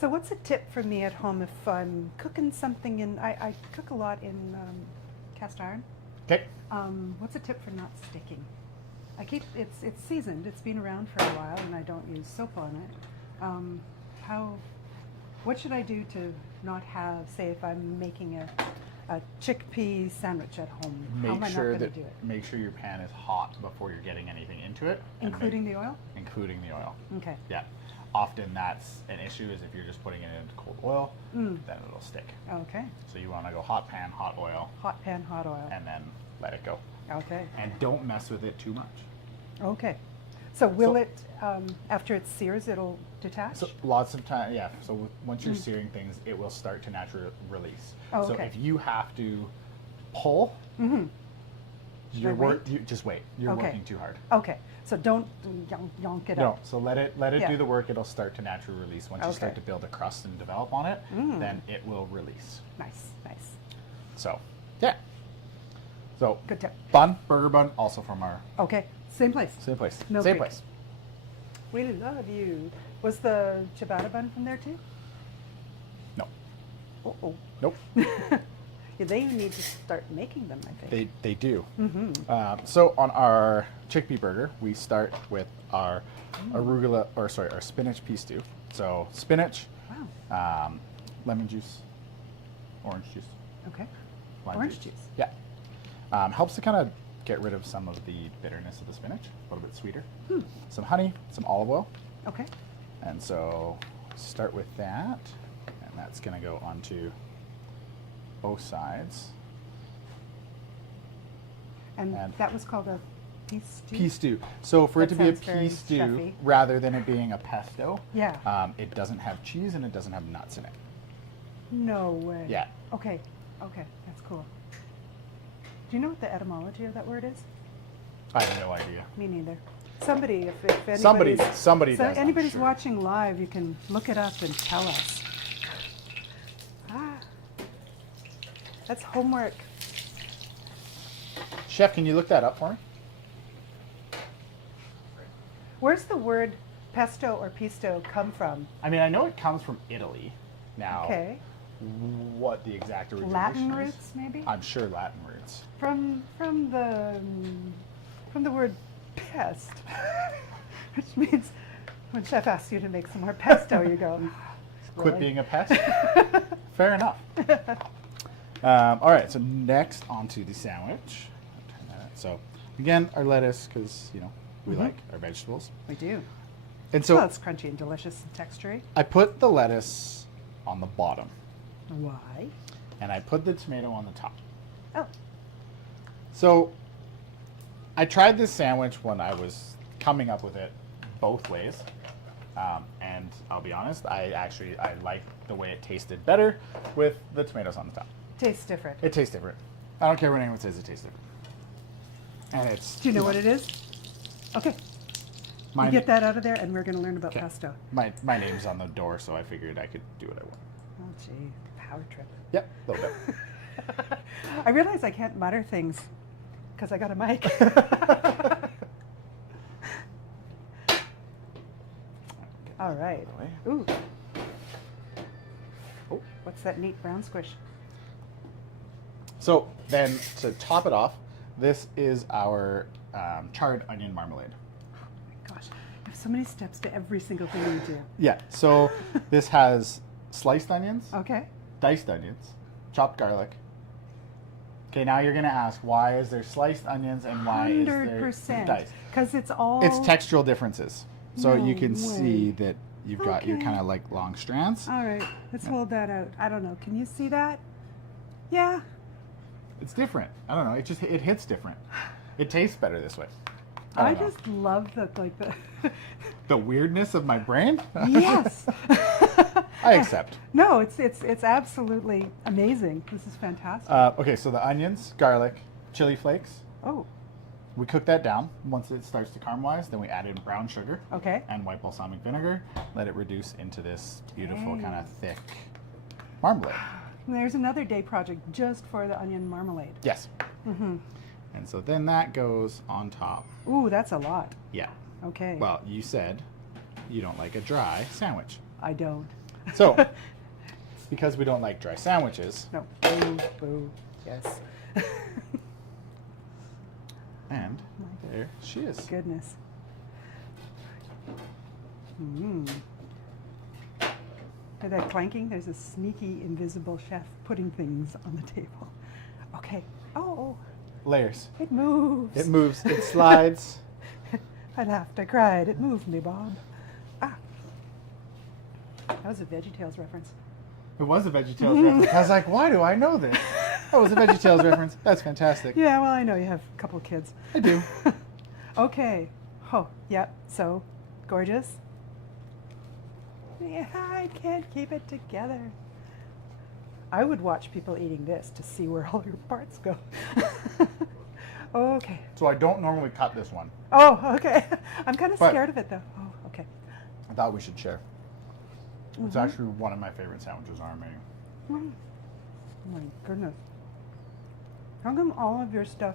So what's a tip for me at home if I'm cooking something in, I cook a lot in cast iron. Okay. What's a tip for not sticking? I keep, it's seasoned, it's been around for a while and I don't use soap on it. What should I do to not have, say if I'm making a chickpea sandwich at home, how am I not going to do it? Make sure your pan is hot before you're getting anything into it. and Including the oil? Including the oil. Okay. Yeah. Often that's an issue is if you're just putting it into cold oil, then it'll stick. Okay. So you want to go hot pan, hot oil, Hot pan, hot oil. and then let it go. Okay. And don't mess with it too much. Okay. So will So- it, after it sears, it'll detach? So lots of time, yeah. So once you're searing things, it will start to naturally release. Oh, So okay. if you have to pull, you just wait. You're Okay. working too hard. Okay. So don't yonk it No, up. so let it Yeah. do the work. It'll start to naturally release. Once you start Okay. to build a crust and develop on it, then it will release. Nice, nice. So yeah. So Good tip. bun, burger bun, also from our Okay. Same place. same place. Mill Same Creek. place. We love you. Was the ciabatta bun from there too? No. Uh-oh. Nope. Yeah, they need to start making them, I think. They do. So on our chickpea burger, we start with our our spinach pea stew. So spinach, Wow. lemon juice, orange juice, Okay. lime Orange juice. Yeah. Helps to kind of get rid of some of the bitterness of the spinach, a little bit sweeter. Some honey, some olive oil. Okay. And so start with that, and that's going to go onto both sides. And And- that was called a pea stew? Pea stew. So for it That to be a sounds very pea stew, chefy. rather than it being a pesto, Yeah. it doesn't have cheese and it doesn't have nuts in it. No way. Yeah. Okay. Okay. That's cool. Do you know what the etymology of that word is? I have no idea. Me neither. Somebody, if anybody's, Somebody so does. I'm anybody's sure. watching live, you can look it up and tell us. That's homework. Chef, can you look that up for me? Where's the word pesto or pisto come from? I mean, I know it comes from Italy. Now, Okay. what the exact origination Latin is? roots, maybe? I'm sure Latin roots. From the word pest, which means when chef asks you to make some more pesto, you go, Quit "Really?" being a pest. Fair enough. All right, so next onto the sandwich. Turn that. So again, our lettuce, because we like our vegetables. We do. And so Well, it's crunchy and delicious and textury. I put the lettuce on the bottom, Why? and I put the tomato on the top. Oh, So I tried this sandwich when I was coming up with it both ways. And I'll be honest, I like the way it tasted better with the tomatoes on the top. tastes different. It tastes different. I don't care what anyone says, it tastes different. And it's... Do you know what it is? Okay, My, you get that out of there, and we're going to learn about Okay. pesto. My name's on the door, so I figured I could do what I want. Oh, gee, power trip. Yep, a little bit. I realize I can't mutter things because I got a mic. All right. Away. Ooh. Oh, what's that neat brown squish? So then to top it off, this is our charred onion marmalade. Gosh, I have so many steps to every single thing you do. Yeah, so this has sliced onions, Okay. diced onions, chopped garlic. Okay, now you're gonna ask, why is there sliced onions and why is there 100%. diced? Because it's all. It's textural differences. So No you can way. see that you've got your Okay. kind of like long strands. All right, let's hold that out. I don't know. Can you see that? Yeah. It's different. I don't know. It hits different. It tastes better this way. I don't know. just love the The weirdness of my brain. Yes. I accept. No, it's absolutely amazing. This is fantastic. Okay, so the onions, garlic, chili flakes. Oh, We cook that down. Once it starts to caramelize, then we add in brown sugar okay. and white balsamic vinegar. Let it reduce into this beautiful Dang. kind of thick marmalade. There's another day project just for the onion marmalade. Yes. Mm-hmm. And so then that goes on top. Ooh, that's a lot. Yeah. Okay. Well, you said you don't like a dry sandwich. I don't. So, because we don't like dry sandwiches, No. Boo, boo. Yes. and there she is. Goodness. Mm. Hear that clanking? There's a sneaky, invisible chef putting things on the table. Okay. Oh, Layers. it moves. It moves. It slides. I laughed. I cried. It moved me, Bob. Ah. That was a VeggieTales reference. It was a VeggieTales reference. I was like, why do I know this? Oh, it was a VeggieTales reference. That's fantastic. Yeah, well, I know you have a couple kids. I do. Okay. Oh, yep. So, gorgeous. Yeah, I can't keep it together. I would watch people eating this to see where all your parts go. Okay. So I don't normally cut this one. Oh, okay. I'm kind of But- scared of it, though. Oh, okay. I thought we should share. It's Mhm. actually one of my favorite sandwiches on our menu. Mm. Oh my goodness. How come all of your stuff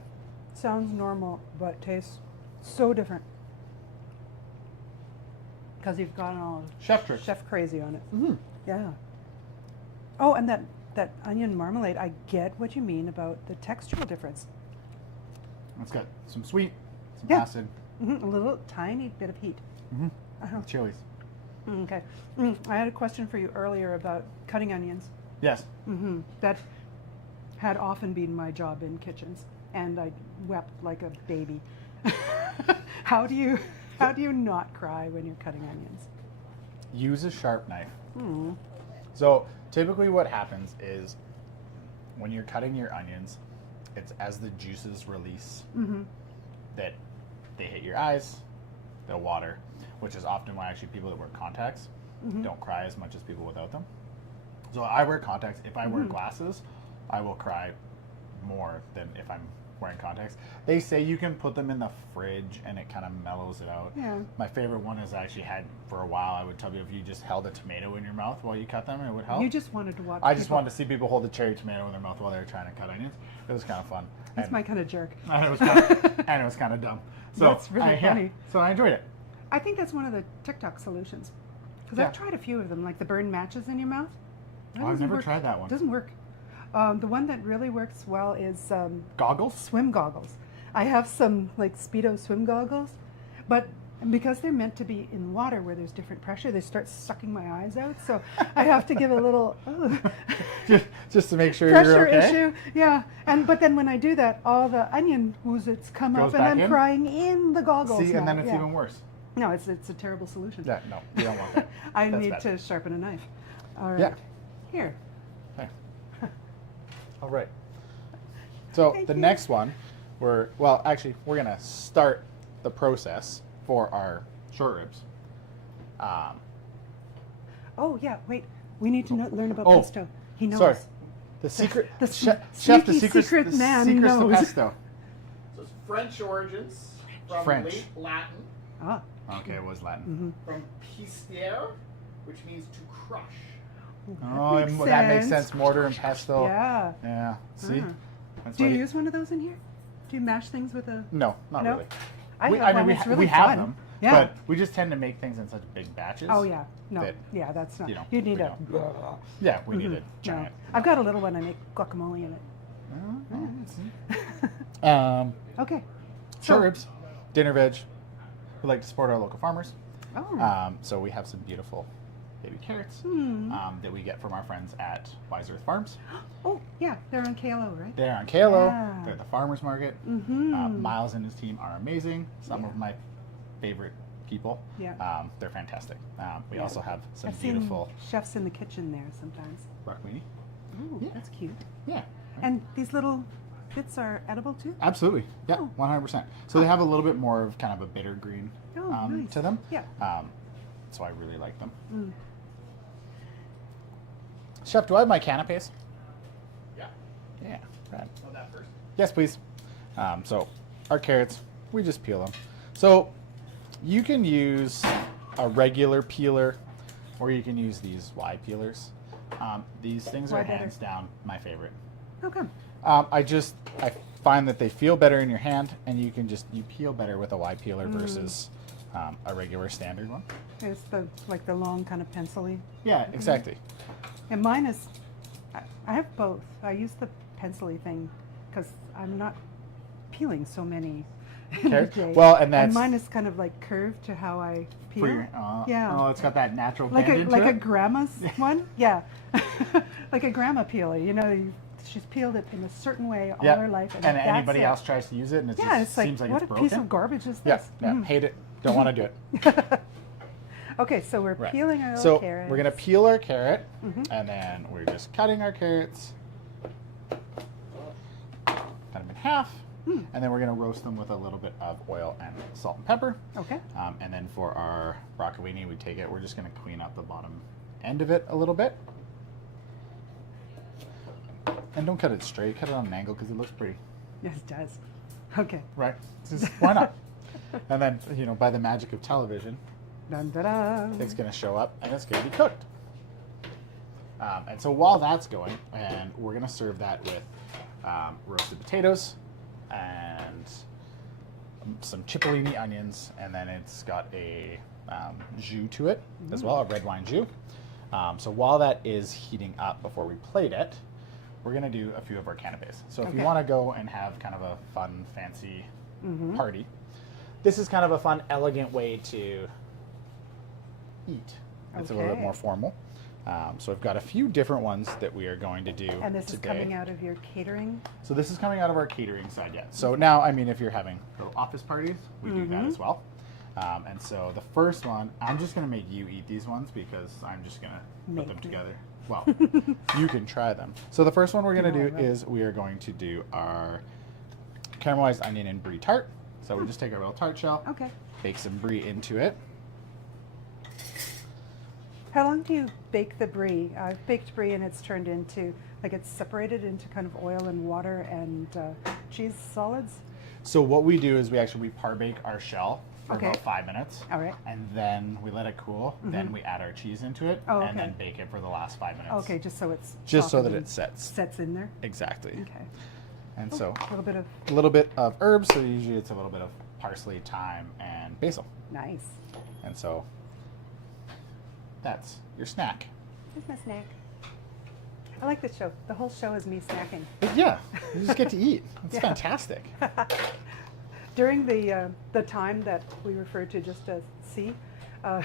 sounds normal but tastes so different? Because you've gotten all Chef tricks. chef crazy on it. Mm-hmm. Yeah. Oh, and that onion marmalade, I get what you mean about the textural difference. It's got some sweet, some Yeah. acid, A little tiny bit of heat. Uh-huh. chilies. Okay. I had a question for you earlier about cutting onions. Yes. That had often been my job in kitchens, and I wept like a baby. How do you not cry when you're cutting onions? Use a sharp knife. So typically what happens is when you're cutting your onions, it's as the juices release that they hit your eyes, they'll water, which is often why actually people that wear contacts don't cry as much as people without them. So I wear contacts. If I wear glasses, I will cry more than if I'm wearing contacts. They say you can put them in the fridge and it kind of mellows it out. Yeah. My favorite one is I actually had for a while. I would tell you if you just held a tomato in your mouth while you cut them, it would help. You just wanted to watch. I just people- wanted to see people hold a cherry tomato in their mouth while they were trying to cut onions. It was kind of fun. That's And- my kind of jerk. and it was kind of, and it was kind of dumb. So That's really funny. So I enjoyed it. I think that's one of the TikTok solutions. Because Yeah. I've tried a few of them, like the burn matches in your mouth. That Oh, I've doesn't never work. tried that one. Doesn't work. The one that really works well is Goggles? swim goggles. I have some like Speedo swim goggles, but because they're meant to be in water where there's different pressure, they start sucking my eyes out. So I have to give a little just to make sure pressure you're okay. issue. Yeah, but then when I do that, all the onion oozes come Goes up, and back I'm in? crying in the goggles. See, and now. then it's Yeah. even worse. No, it's a terrible solution. Yeah, no, you don't want that. I That's need bad. to sharpen a knife. All right. Yeah. Here. Okay. All right. So Thank the you. next one, we're gonna start the process for our short ribs. Oh yeah. Wait. We need to learn about Oh, pesto. He knows. Sorry, the secret the chef, the sneaky secret man secrets knows. to pesto. So it's French origins from French. late Latin, Ah. Okay, it was Latin. from pistere, which means to crush. Oh, makes that makes sense. sense. Mortar and pestle. Yeah. Yeah. See. Uh-huh. That's Do why you use one of those in here? Do you mash things with a? No, not No? really. I we, have I mean, one. It's really we have fun. them. Yeah. But we just tend to make things in such big batches. Oh yeah, no, that, yeah, that's not. you know, You need we a. Yeah, we need a No. giant. I've got a little one. I make guacamole in it. Okay. Short So- ribs, dinner veg. We like to support our local farmers. Oh. So we have some beautiful baby carrots Hmm. that we get from our friends at Wise Earth Farms. Oh yeah, they're on KLO, right? They're on KLO. Yeah. They're at the farmers market. Mm-hmm. Miles and his team are amazing. Some Yeah. of my favorite people. Yeah. They're fantastic. We Yeah. also have some I've beautiful seen chefs in the kitchen there sometimes. brockwini. Ooh, Yeah. that's cute. Yeah. And these little bits are edible too? Absolutely. Yeah, Oh. 100%. So they have a little bit more of kind of a bitter green Oh, nice. to them. Yeah. So I really like them. Mm. Chef, do I have my canapes? Yeah. Yeah. Right. Oh, that first. Yes, please. So our carrots, we just peel them. So you can use a regular peeler, or you can use these Y peelers. These things Why are better? hands down my favorite. How come? I find that they feel better in your hand, and you peel better with a Y peeler Mm. versus a regular standard one. It's the long kind of pencil-y. Yeah, exactly. And mine is, I have both. I use the pencil-y thing because I'm not peeling so many in a Carrot? day. Well, and that's mine is kind of like curved to how I peel. for your, Yeah. Oh, it's got that natural like bend a into like a it. grandma's one, yeah, like a grandma peeler. You know, she's peeled it in a certain way all Yeah. her life, And that's anybody it. else tries to use it, and it Yeah, just it's like seems like what it's a broken. piece of garbage is Yeah, this? yeah, Mm. hate it. Don't want to do it. Okay, so we're Right. peeling our So little carrots. we're gonna peel our carrot, Mhm. and then we're just cutting our carrots, cut them in half, Mm. and then we're gonna roast them with a little bit of oil and salt and pepper. Okay. And then for our broccolini, we take it. We're just gonna clean up the bottom end of it a little bit, and don't cut it straight. Cut it on an angle because it looks pretty. Yes, it does. Okay. Right? Just, why not? And then by the magic of television, Dun, da, da. it's going to show up and it's going to be cooked. And so while that's going, and we're going to serve that with roasted potatoes and some cipollini onions, and then it's got a jus to it as well, a red wine jus. So while that is heating up before we plate it, we're going to do a few of our canapes. So if you Okay. want to go and have kind of a fun, fancy Mhm. party, this is kind of a fun, elegant way to eat. It's a little bit Okay. more formal. So I've got a few different ones that we are going to do And this today. is coming out of your catering. So this is coming out of our catering side yet. So now, I mean, if you're having little office parties, we do that Mhm. as well. And so the first one, I'm just going to make you eat these ones because I'm just going to put Make them me. together. Well, you can try them. So the first one we're going to No, I do won't. is we are going to do our caramelized onion and brie tart. So we just take our real tart shell, Okay. bake some brie into it. How long do you bake the brie? I've baked brie and it's turned into, like it's separated into kind of oil and water and cheese solids. So what we do is we par bake our shell for Okay. about 5 minutes. All right. And then we let it cool. Then we add our cheese into it, Oh, and okay. then bake it for the last 5 minutes. Okay, just so it's Just so that softened it sets. and sets in there. Exactly. Okay. And Oh, so a little bit of a little bit of herbs. So usually it's a little bit of parsley, thyme, and basil. nice. And so that's your snack. Here's my snack. I like this show. The whole show is me snacking. But yeah, you just get to eat. It's Yeah. fantastic. During the time that we refer to just as C, I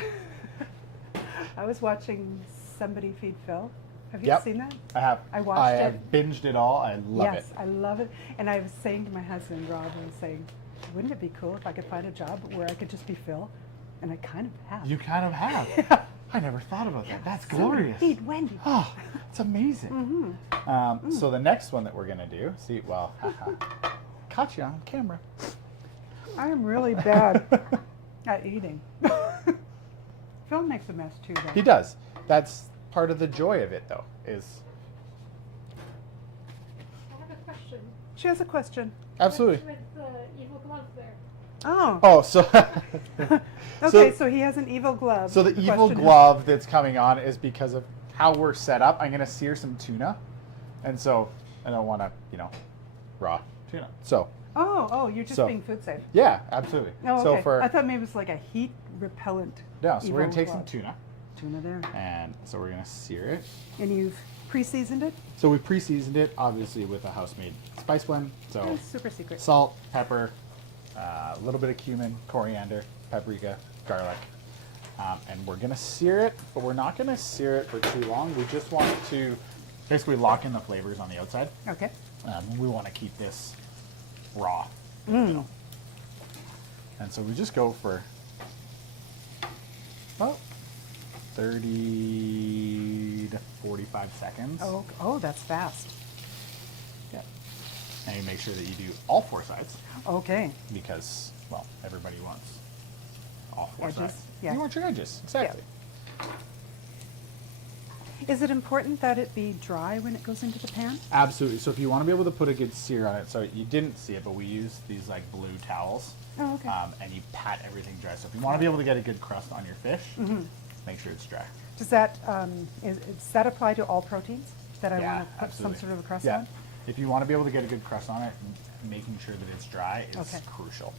was watching Somebody Feed Phil. Have you Yep. seen that? I have. I watched I it. have binged it all. I love Yes, I love it. And I was saying to my husband, Rob, I was saying, wouldn't it be cool if I could find a job where I could just be Phil? And I kind of have. it. You kind of have. Yeah. I never thought about that. That's Somebody glorious. Feed Wendy. Oh, it's amazing. Mm-hmm. So the next one that we're gonna do, see, well, haha, caught you on camera. I am really bad at eating. Phil makes a mess too, though. He does. That's part of the joy of it, though, is I have a question. She has a question. absolutely. With the evil glove there. Oh. Oh, so Okay, so he has an evil glove. so the evil question is- glove that's coming on is because of how we're set up. I'm gonna sear some tuna, and so I don't want to, raw tuna. So Oh, you're just So- being food safe. Yeah, absolutely. Oh, So okay. I thought maybe it was like a heat repellent. yeah, so we're gonna Evo take some cloth. tuna, Tuna there. and so we're gonna sear it. And you've pre-seasoned it? So we pre-seasoned it, obviously with a house-made spice blend. So Oh, super secret. salt, pepper, a little bit of cumin, coriander, paprika, garlic, and we're gonna sear it. But we're not gonna sear it for too long. We just want to basically lock in the flavors on the outside. Okay. We want to keep this raw. You know. And so we just go for about 30 to 45 seconds. Oh, that's fast. Yeah. And you make sure that you do all four sides Okay. because, well, everybody wants all four Edges, sides. yeah. You want your edges, exactly. Is it important that it be dry when it goes into the pan? Absolutely. So if you want to be able to put a good sear on it, so you didn't see it, but we use these like blue towels. Oh, okay. And you pat everything dry. So if you want to be able to get a good crust on your fish, Mm-hmm. make sure it's dry. Does that does that apply to all proteins that I Yeah, want to put absolutely. some sort of a crust Yeah. on? If you want to be able to get a good crust on it, making sure that it's dry is Okay. crucial.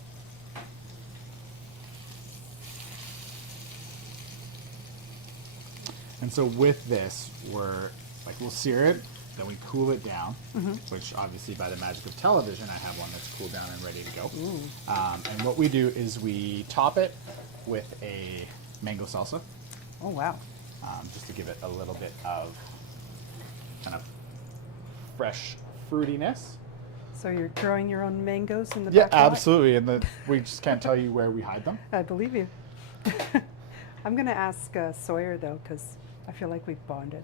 And so with this, we'll sear it, then we cool it down, which obviously by the magic of television, I have one that's cooled down and ready to go. And what we do is we top it with a mango salsa, Oh, wow. just to give it a little bit of kind of fresh fruitiness. So you're growing your own mangoes in the Yeah, back lot? absolutely. And we just can't tell you where we hide them. I believe you. I'm going to ask Sawyer, though, because I feel like we've bonded.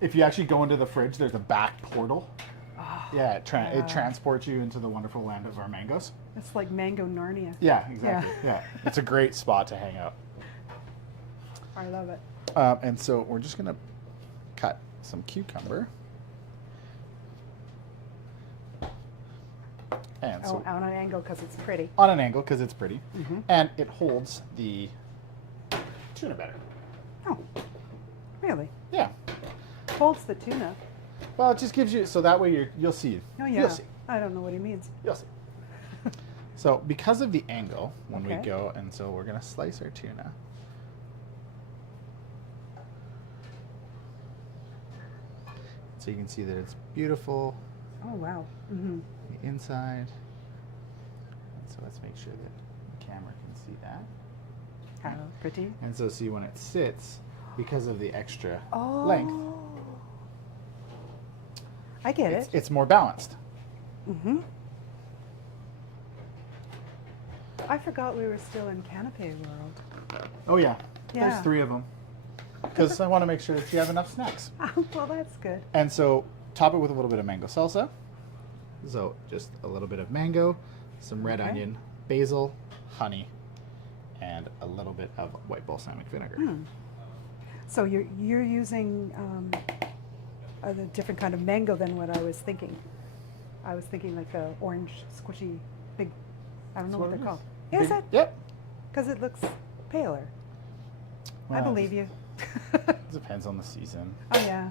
If you actually go into the fridge, there's a back portal. Oh, Yeah, it transports you into the wonderful land of our mangoes. it's like mango Narnia. Yeah, exactly. Yeah, it's a great spot to hang out. I love it. And so we're just gonna cut some cucumber. And so On an angle because it's pretty. on an angle because it's pretty, Mm-hmm. and it holds the tuna better. Oh, really? Yeah. Holds the tuna. Well, it just gives you so that way you'll see. Oh, yeah. You'll see. I don't know what he means. You'll see. So because of the angle, when we Okay. go, and so we're gonna slice our tuna. So you can see that it's beautiful, Oh, wow. Mm-hmm. the inside. And so let's make sure that the camera can see that. How pretty. And so see when it sits, because of the extra Oh. length, I get it. it's more balanced. Mm-hmm. I forgot we were still in canapé world. Oh yeah, Yeah. there's 3 of them. Because I want to make sure that you have enough snacks. Well, that's good. And so top it with a little bit of mango salsa. So just a little bit of mango, some red Okay. onion, basil, honey, and a little bit of white balsamic vinegar. So you're using a different kind of mango than what I was thinking. I was thinking like the orange, squishy, big. I don't know what That's they're what called. Is Big- it? Yep. Because it looks paler. I Well, believe you. It depends on the season. Oh yeah,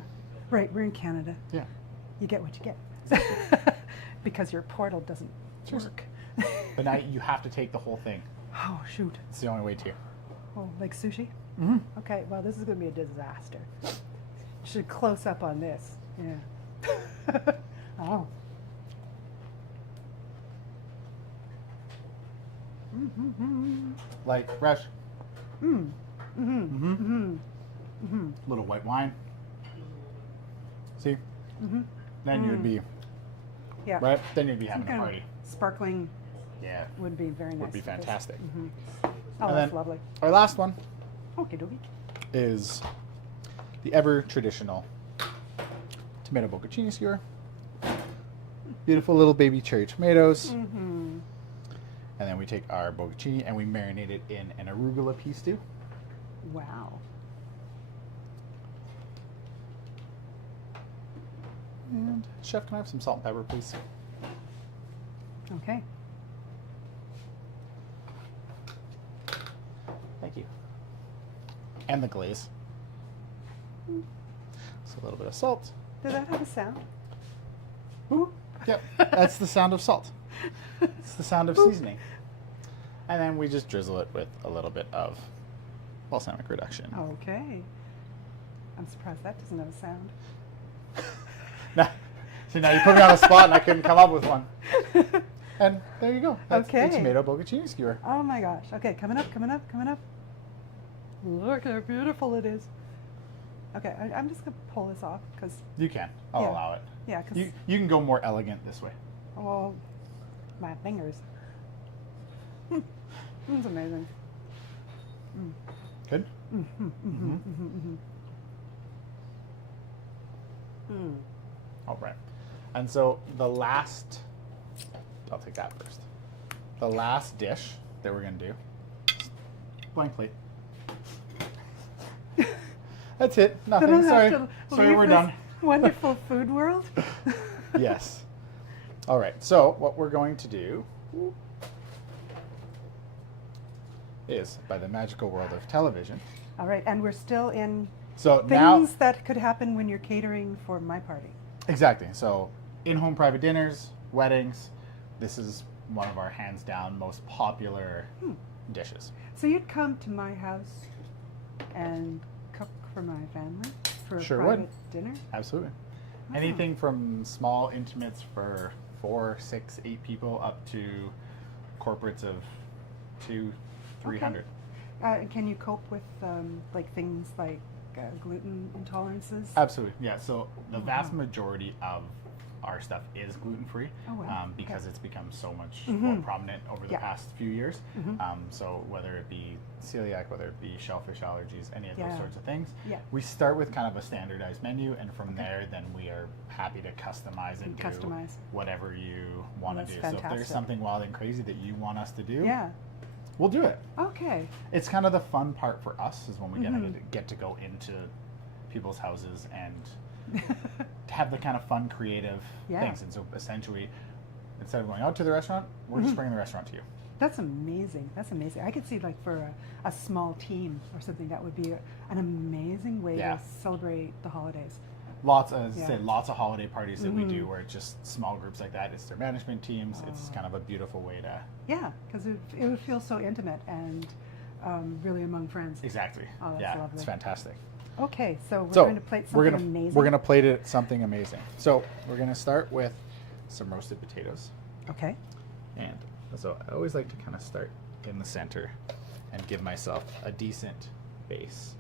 right. We're in Canada. Yeah. You get what you get. Because your portal doesn't Cheers. work. But now you have to take the whole thing. Oh shoot. It's the only way to. Oh, like sushi? Mm-hmm. Okay, well, this is going to be a disaster. Should close up on this. Yeah. Oh. Light, fresh. Mm-hmm. Little white wine. See? Mm-hmm. Then you'd be Yeah. right. Then you'd be Some having a kind of party. sparkling Yeah. would be very nice. Would be with this. fantastic. Mhm. Oh, And that's then- lovely. Our last one Okie dokie. is the ever traditional tomato bocconcini skewer. Beautiful little baby cherry tomatoes. Mm-hmm. And then we take our bocconcini and we marinate it in an arugula pea stew. Wow. And chef, can I have some salt and pepper, please? Okay. Thank you. And the glaze. So a little bit of salt. Did that have a sound? Ooh. Yep, that's the sound of salt. It's the sound of seasoning. And then we just drizzle it with a little bit of balsamic reduction. Okay. I'm surprised that doesn't have a sound. Now, see, now you put me on the spot and I couldn't come up with one. And there you go. That's Okay. the tomato bocconcini skewer. Oh my gosh. Okay, coming up, coming up, coming up. Look how beautiful it is. Okay, I'm just going to pull this off because, You can. I'll Yeah. allow it. yeah, because, You can go more elegant this way. oh, my fingers. It's amazing. Good? All right. And so the last, I'll take that first. The last dish that we're going to do, blank plate. That's it. I Nothing. don't have Sorry. to Sorry, leave we're this done. wonderful food world. Yes. All right. So what we're going to do is, by the magical world of television. All right, and we're still in So things now, that could happen when you're catering for my party. exactly. So in-home private dinners, weddings. This is one of our hands down most popular dishes. So you'd come to my house and cook for my family for a Sure would. private dinner? Absolutely. Oh. Anything from small intimates for 4, 6, 8 people up to corporates of 200, 300. Can you cope with like things like gluten intolerances? Absolutely. Yeah. So the Oh, vast wow. majority of our stuff is gluten free Oh, wow. because Okay. it's become so much more prominent over the Yeah. past few years. Mhm. So whether it be celiac, whether it be shellfish allergies, any of those Yeah. sorts of things, Yeah. we start with kind of a standardized menu, and from there, then we are happy to customize and do Customize. whatever you want to That's do. So if fantastic. there's something wild and crazy that you want us to do, Yeah. we'll do it. Okay. It's kind of the fun part for us is when we Mhm. get to go into people's houses and have the kind of fun, creative Yeah. things. And so essentially, instead of going out to the restaurant, we're just bringing the restaurant to you. That's amazing. That's amazing. I could see like for a small team or something that would be an amazing way Yeah. to celebrate the holidays. Lots, as I Yeah. said, lots of holiday parties that we do where it's just small groups like that. It's their management teams. It's kind of a beautiful way to Yeah, because it would feel so intimate and really among friends. exactly. Oh, that's yeah, lovely. it's fantastic. Okay, so we're So going to plate we're something gonna amazing. we're gonna plate it something amazing. So we're gonna start with some roasted potatoes. Okay. And so I always like to kind of start in the center and give myself a decent base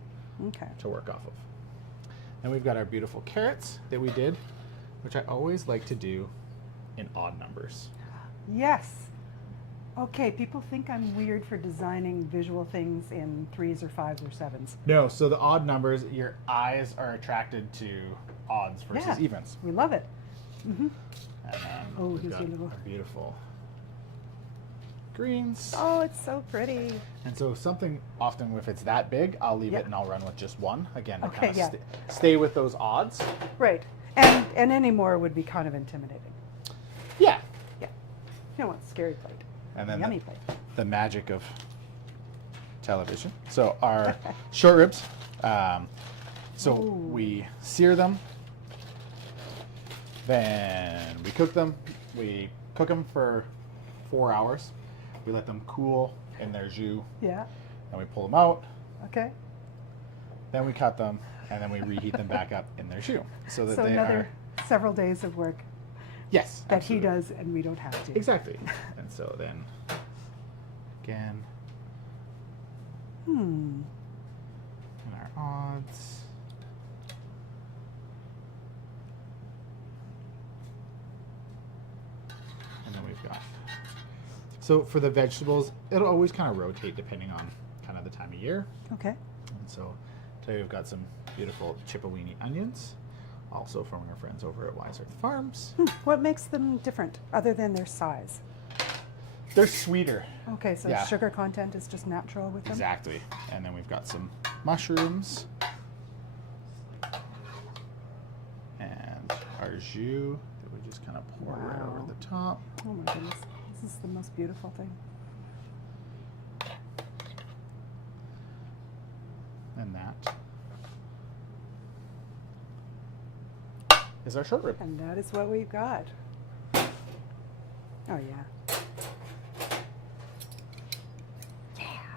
Okay. to work off of. Then we've got our beautiful carrots that we did, which I always like to do in odd numbers. Yes. Okay, people think I'm weird for designing visual things in 3s or 5s or 7s. No, so the odd numbers, your eyes are attracted to odds versus Yeah. evens. We love it. And then Oh, we've here's got your little- our beautiful greens. Oh, it's so pretty. And so something often, if it's that big, I'll leave Yep. it and I'll run with just one. Again, to Okay, kind of yeah. stay with those odds. Right. And any more would be kind of intimidating. Yeah. Yeah. You don't want scary plate. And then Yummy plate. the magic of television. So our short ribs, so Ooh. we sear them, then we cook them. We cook them for 4 hours. We let them cool in their jus, Yeah. then we pull them out, Okay. then we cut them, and then we reheat them back up in their jus. So that So they another are, several days of work yes, that absolutely. he does and we don't have to. Exactly. And so then, again, Hmm. and our odds. And then we've got. So for the vegetables, it'll always kind of rotate depending on kind of the time of year. Okay. And so today we've got some beautiful Chippeweedy onions, also from our friends over at Wise Earth Farms. What makes them different other than their size? They're sweeter. Okay, so Yeah. sugar content is just natural with them? Exactly. And then we've got some mushrooms. And our jus that we just kind of pour right over Wow. the top. Oh my goodness. This is the most beautiful thing. And that is our short rib. And that is what we've got. Oh yeah.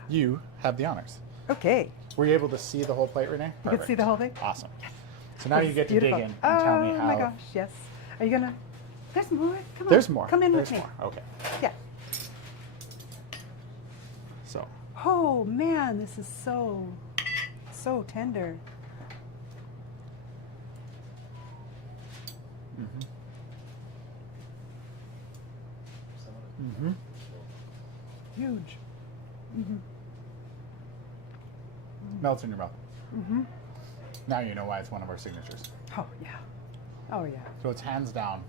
You have the honors. Okay. Were you able to see the whole plate, Renee? You can see the whole thing? Awesome. So now you It's get to beautiful. dig in and tell me Oh how. my gosh, yes. Are you gonna? There's more. Come on. There's more. Come in There's with me. more. Okay. Yeah. So. Oh man, this is so tender. Mm-hmm. Huge. Mm-hmm. Melts in your mouth. Mm-hmm. Now you know why it's one of our signatures. Oh yeah. Oh yeah. So it's hands down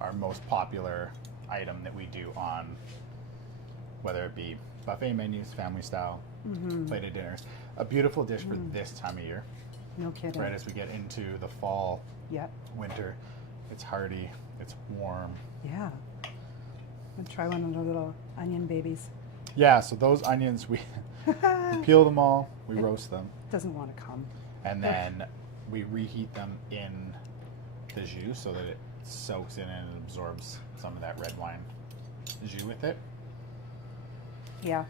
our most popular item that we do on, whether it be buffet menus, family style, plated dinners. A beautiful dish for this time of year, No kidding. right as we get into the fall, Yep. winter. It's hearty, it's warm. Yeah. And try one of the little onion babies. Yeah, so those onions, we peel them all, we roast them, Doesn't want to come. and then we reheat them in the jus so that it soaks in and absorbs some of that red wine jus with it. Yeah.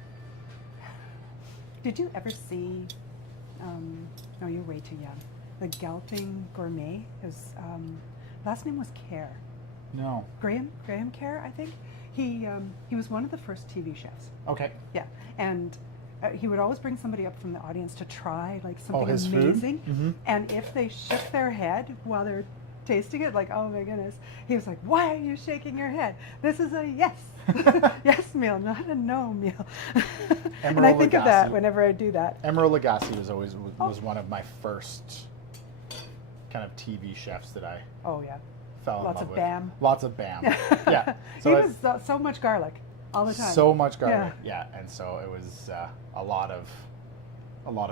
Did you ever see? No, you're way too young. The Galloping Gourmet. His last name was Kerr. No. Graham Kerr, I think. He was one of the first TV chefs. Okay. Yeah, and he would always bring somebody up from the audience to try like something his food? amazing. Mhm. And if they shook their head while they're tasting it, like, oh my goodness, he was like, why are you shaking your head? This is a yes, yes meal, not a no meal. And I Emerald think of Lagasse. that whenever I do that. Emerald Lagasse was always Oh. was one of my first kind of TV chefs that I Oh yeah, fell in Lots love of with. Bam. Lots of Bam. Yeah. He was so much garlic all the time. So much garlic. Yeah. And so it was a lot of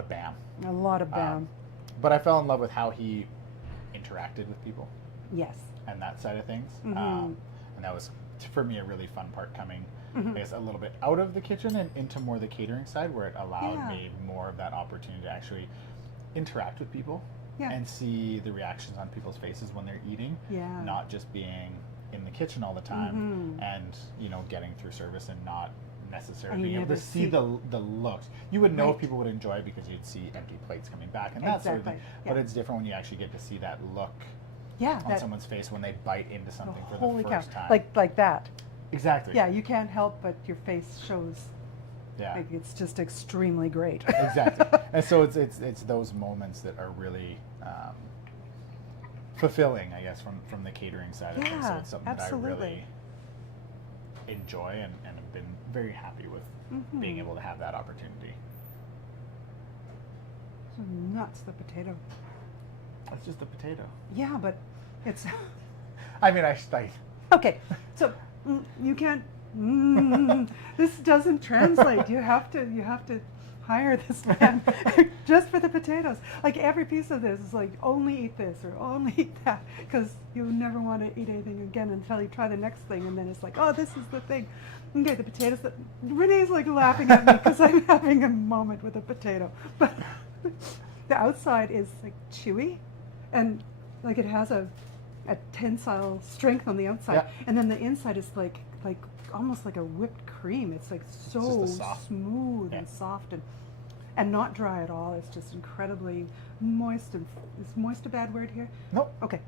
Bam. A lot of Bam. But I fell in love with how he interacted with people Yes. and that side of things. Mhm. And that was, for me, a really fun part coming, Mhm. I guess, a little bit out of the kitchen and into more the catering side, where it allowed Yeah. me more of that opportunity to actually interact with people Yeah. and see the reactions on people's faces when they're eating, Yeah. not just being in the kitchen all the time Mhm. and, getting through service and not necessarily And you being able to never see see- the looks. You would know if Right. people would enjoy it because you'd see empty plates coming back and that sort of thing. Exactly, But yeah. it's different when you actually get to see that look Yeah. on someone's face when they bite into something for holy the cow. first time. Like that. Exactly. Yeah, you can't help but your face shows. Yeah. Like it's just extremely great. Exactly. And so it's those moments that are really fulfilling, I guess, from the catering side of things. So Yeah, it's something that I absolutely. really enjoy and have been very happy with being Mhm. able to have that opportunity. So nuts, the potato. It's just a potato. Yeah, but it's I mean, okay. So you can't. This doesn't translate. You have to hire this man just for the potatoes. Like every piece of this is like only eat this or only eat that because you never want to eat anything again until you try the next thing, and then it's like, oh, this is the thing. Okay, the potatoes. Renee's like laughing at me because I'm having a moment with a potato, but the outside is like chewy, and like it has a tensile strength on the outside, Yeah. and then the inside is like almost like a whipped cream. It's like so just a soft- smooth yeah. and soft and not dry at all. It's just incredibly moist. And is moist a bad word here? Nope. Okay.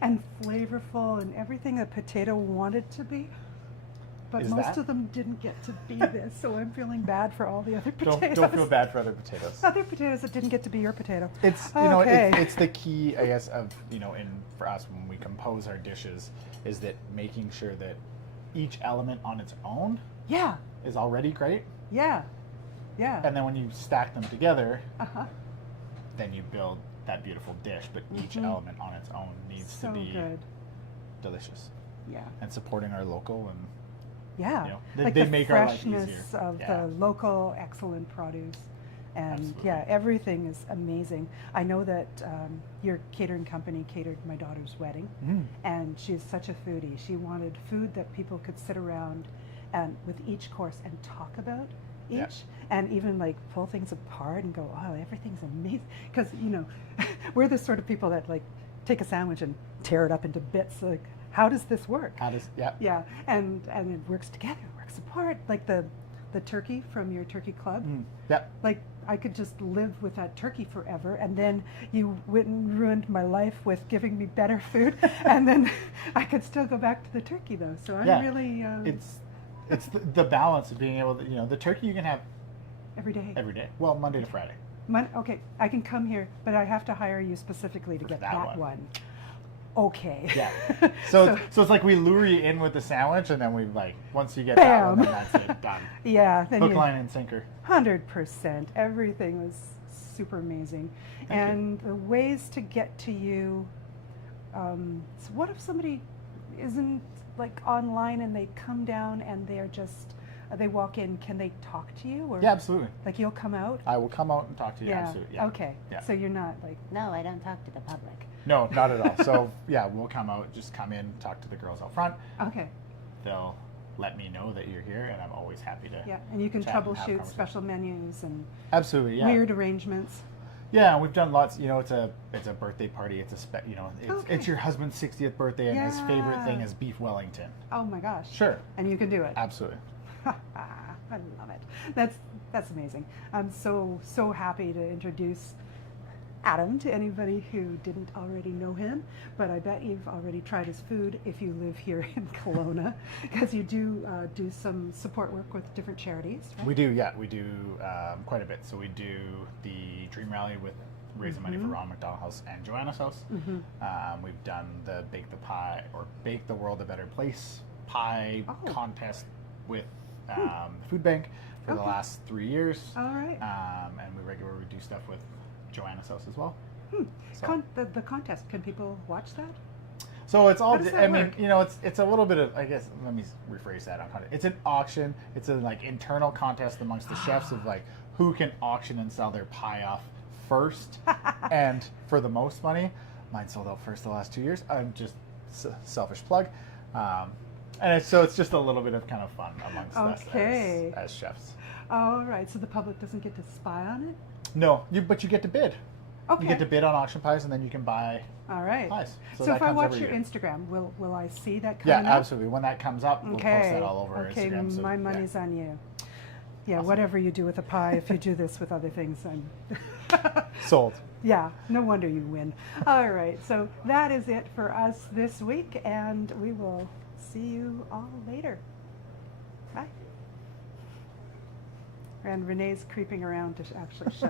And flavorful and everything a potato wanted to be. But Is most that? of them didn't get to be this, so I'm feeling bad for all the other potatoes. Don't feel bad for other potatoes. Other potatoes that didn't get to be your potato. It's Okay. it's the key, I guess, of for us when we compose our dishes is that making sure that each element on its own Yeah, is already great, yeah, yeah. and then when you stack them together, Uh-huh. then you build that beautiful dish. But each Mhm. element on its own needs So to be good. delicious. Yeah. And supporting our local and Yeah. You know, like they the make our life freshness easier. of Yeah. the local excellent produce. And Absolutely. yeah, everything is amazing. I know that your catering company catered my daughter's wedding, and she is such a foodie. She wanted food that people could sit around and with each course and talk about each, Yeah. and even like pull things apart and go, oh, everything's amazing. Because we're the sort of people that like take a sandwich and tear it up into bits. Like, how does this work? How does, yeah. Yeah, and it works together, works apart. Like the turkey from your turkey club. Yep. Like I could just live with that turkey forever, and then you went and ruined my life with giving me better food, and then I could still go back to the turkey though. So I'm Yeah. really It's the balance of being able to, the turkey you can have every day. every day. Well, Monday to Friday. Okay, I can come here, but I have to hire you specifically to For get that that one. one. Okay. Yeah. So it's like we lure you in with the sandwich, and then we like once you get Bam. that one, then that's it, done. Yeah. Then Hook, you, line, and sinker. 100%. Everything was super amazing. Thank you. And the ways to get to you. So what if somebody isn't like online and they come down and they're just they walk in? Can they talk to you? Or Yeah, absolutely. like you'll come out? I will come out and talk to you. Yeah. Absolutely. Yeah. Okay. Yeah. So you're not like No, I don't talk to the public. No, not at all. So yeah, we'll come out, just come in, talk to the girls out front. okay. They'll let me know that you're here, and I'm always happy to. Yeah, and you can chat and have troubleshoot conversation. special menus and Absolutely. Yeah. weird arrangements. Yeah, we've done lots. It's a birthday party. It's Okay. it's your husband's 60th birthday, and his favorite thing Yeah. is beef Wellington. Oh my gosh. Sure. And you can do it. Absolutely. I love it. That's amazing. I'm so happy to introduce Adam to anybody who didn't already know him, but I bet you've already tried his food if you live here in Kelowna, because you do some support work with different charities, right? We do, yeah, we do quite a bit. So we do the Dream Rally with raising money for Ron McDonald House and Joanna's house. We've done the Bake the Pie or Bake the World a Better Place pie Oh. contest with the food bank for the Okay. last 3 years. All right. And we regularly do stuff with Joanna's house as well. So. The contest, can people watch that? So it's all. How does that I mean, work? it's a little bit of. I guess let me rephrase that on content. It's an auction. It's a like internal contest amongst the chefs of like who can auction and sell their pie off first, and for the most money. Mine sold out first the last 2 years. I'm just selfish plug, and it's just a little bit of kind of fun amongst Okay. us as chefs. All right. So the public doesn't get to spy on it? No, but you get to bid. Okay. You get to bid on auction pies, and then you can buy. All right. Pies. So So that if I comes watch every your year. Instagram, will I see that Yeah, coming up? absolutely. When that comes up, we'll post that all over Okay, Instagram. So, my yeah. money's on you. Yeah, Awesome. whatever you do with a pie, if you do this with other things, I'm Sold. yeah, no wonder you win. All right, so that is it for us this week, and we will see you all later. Bye. And Renee's creeping around to actually show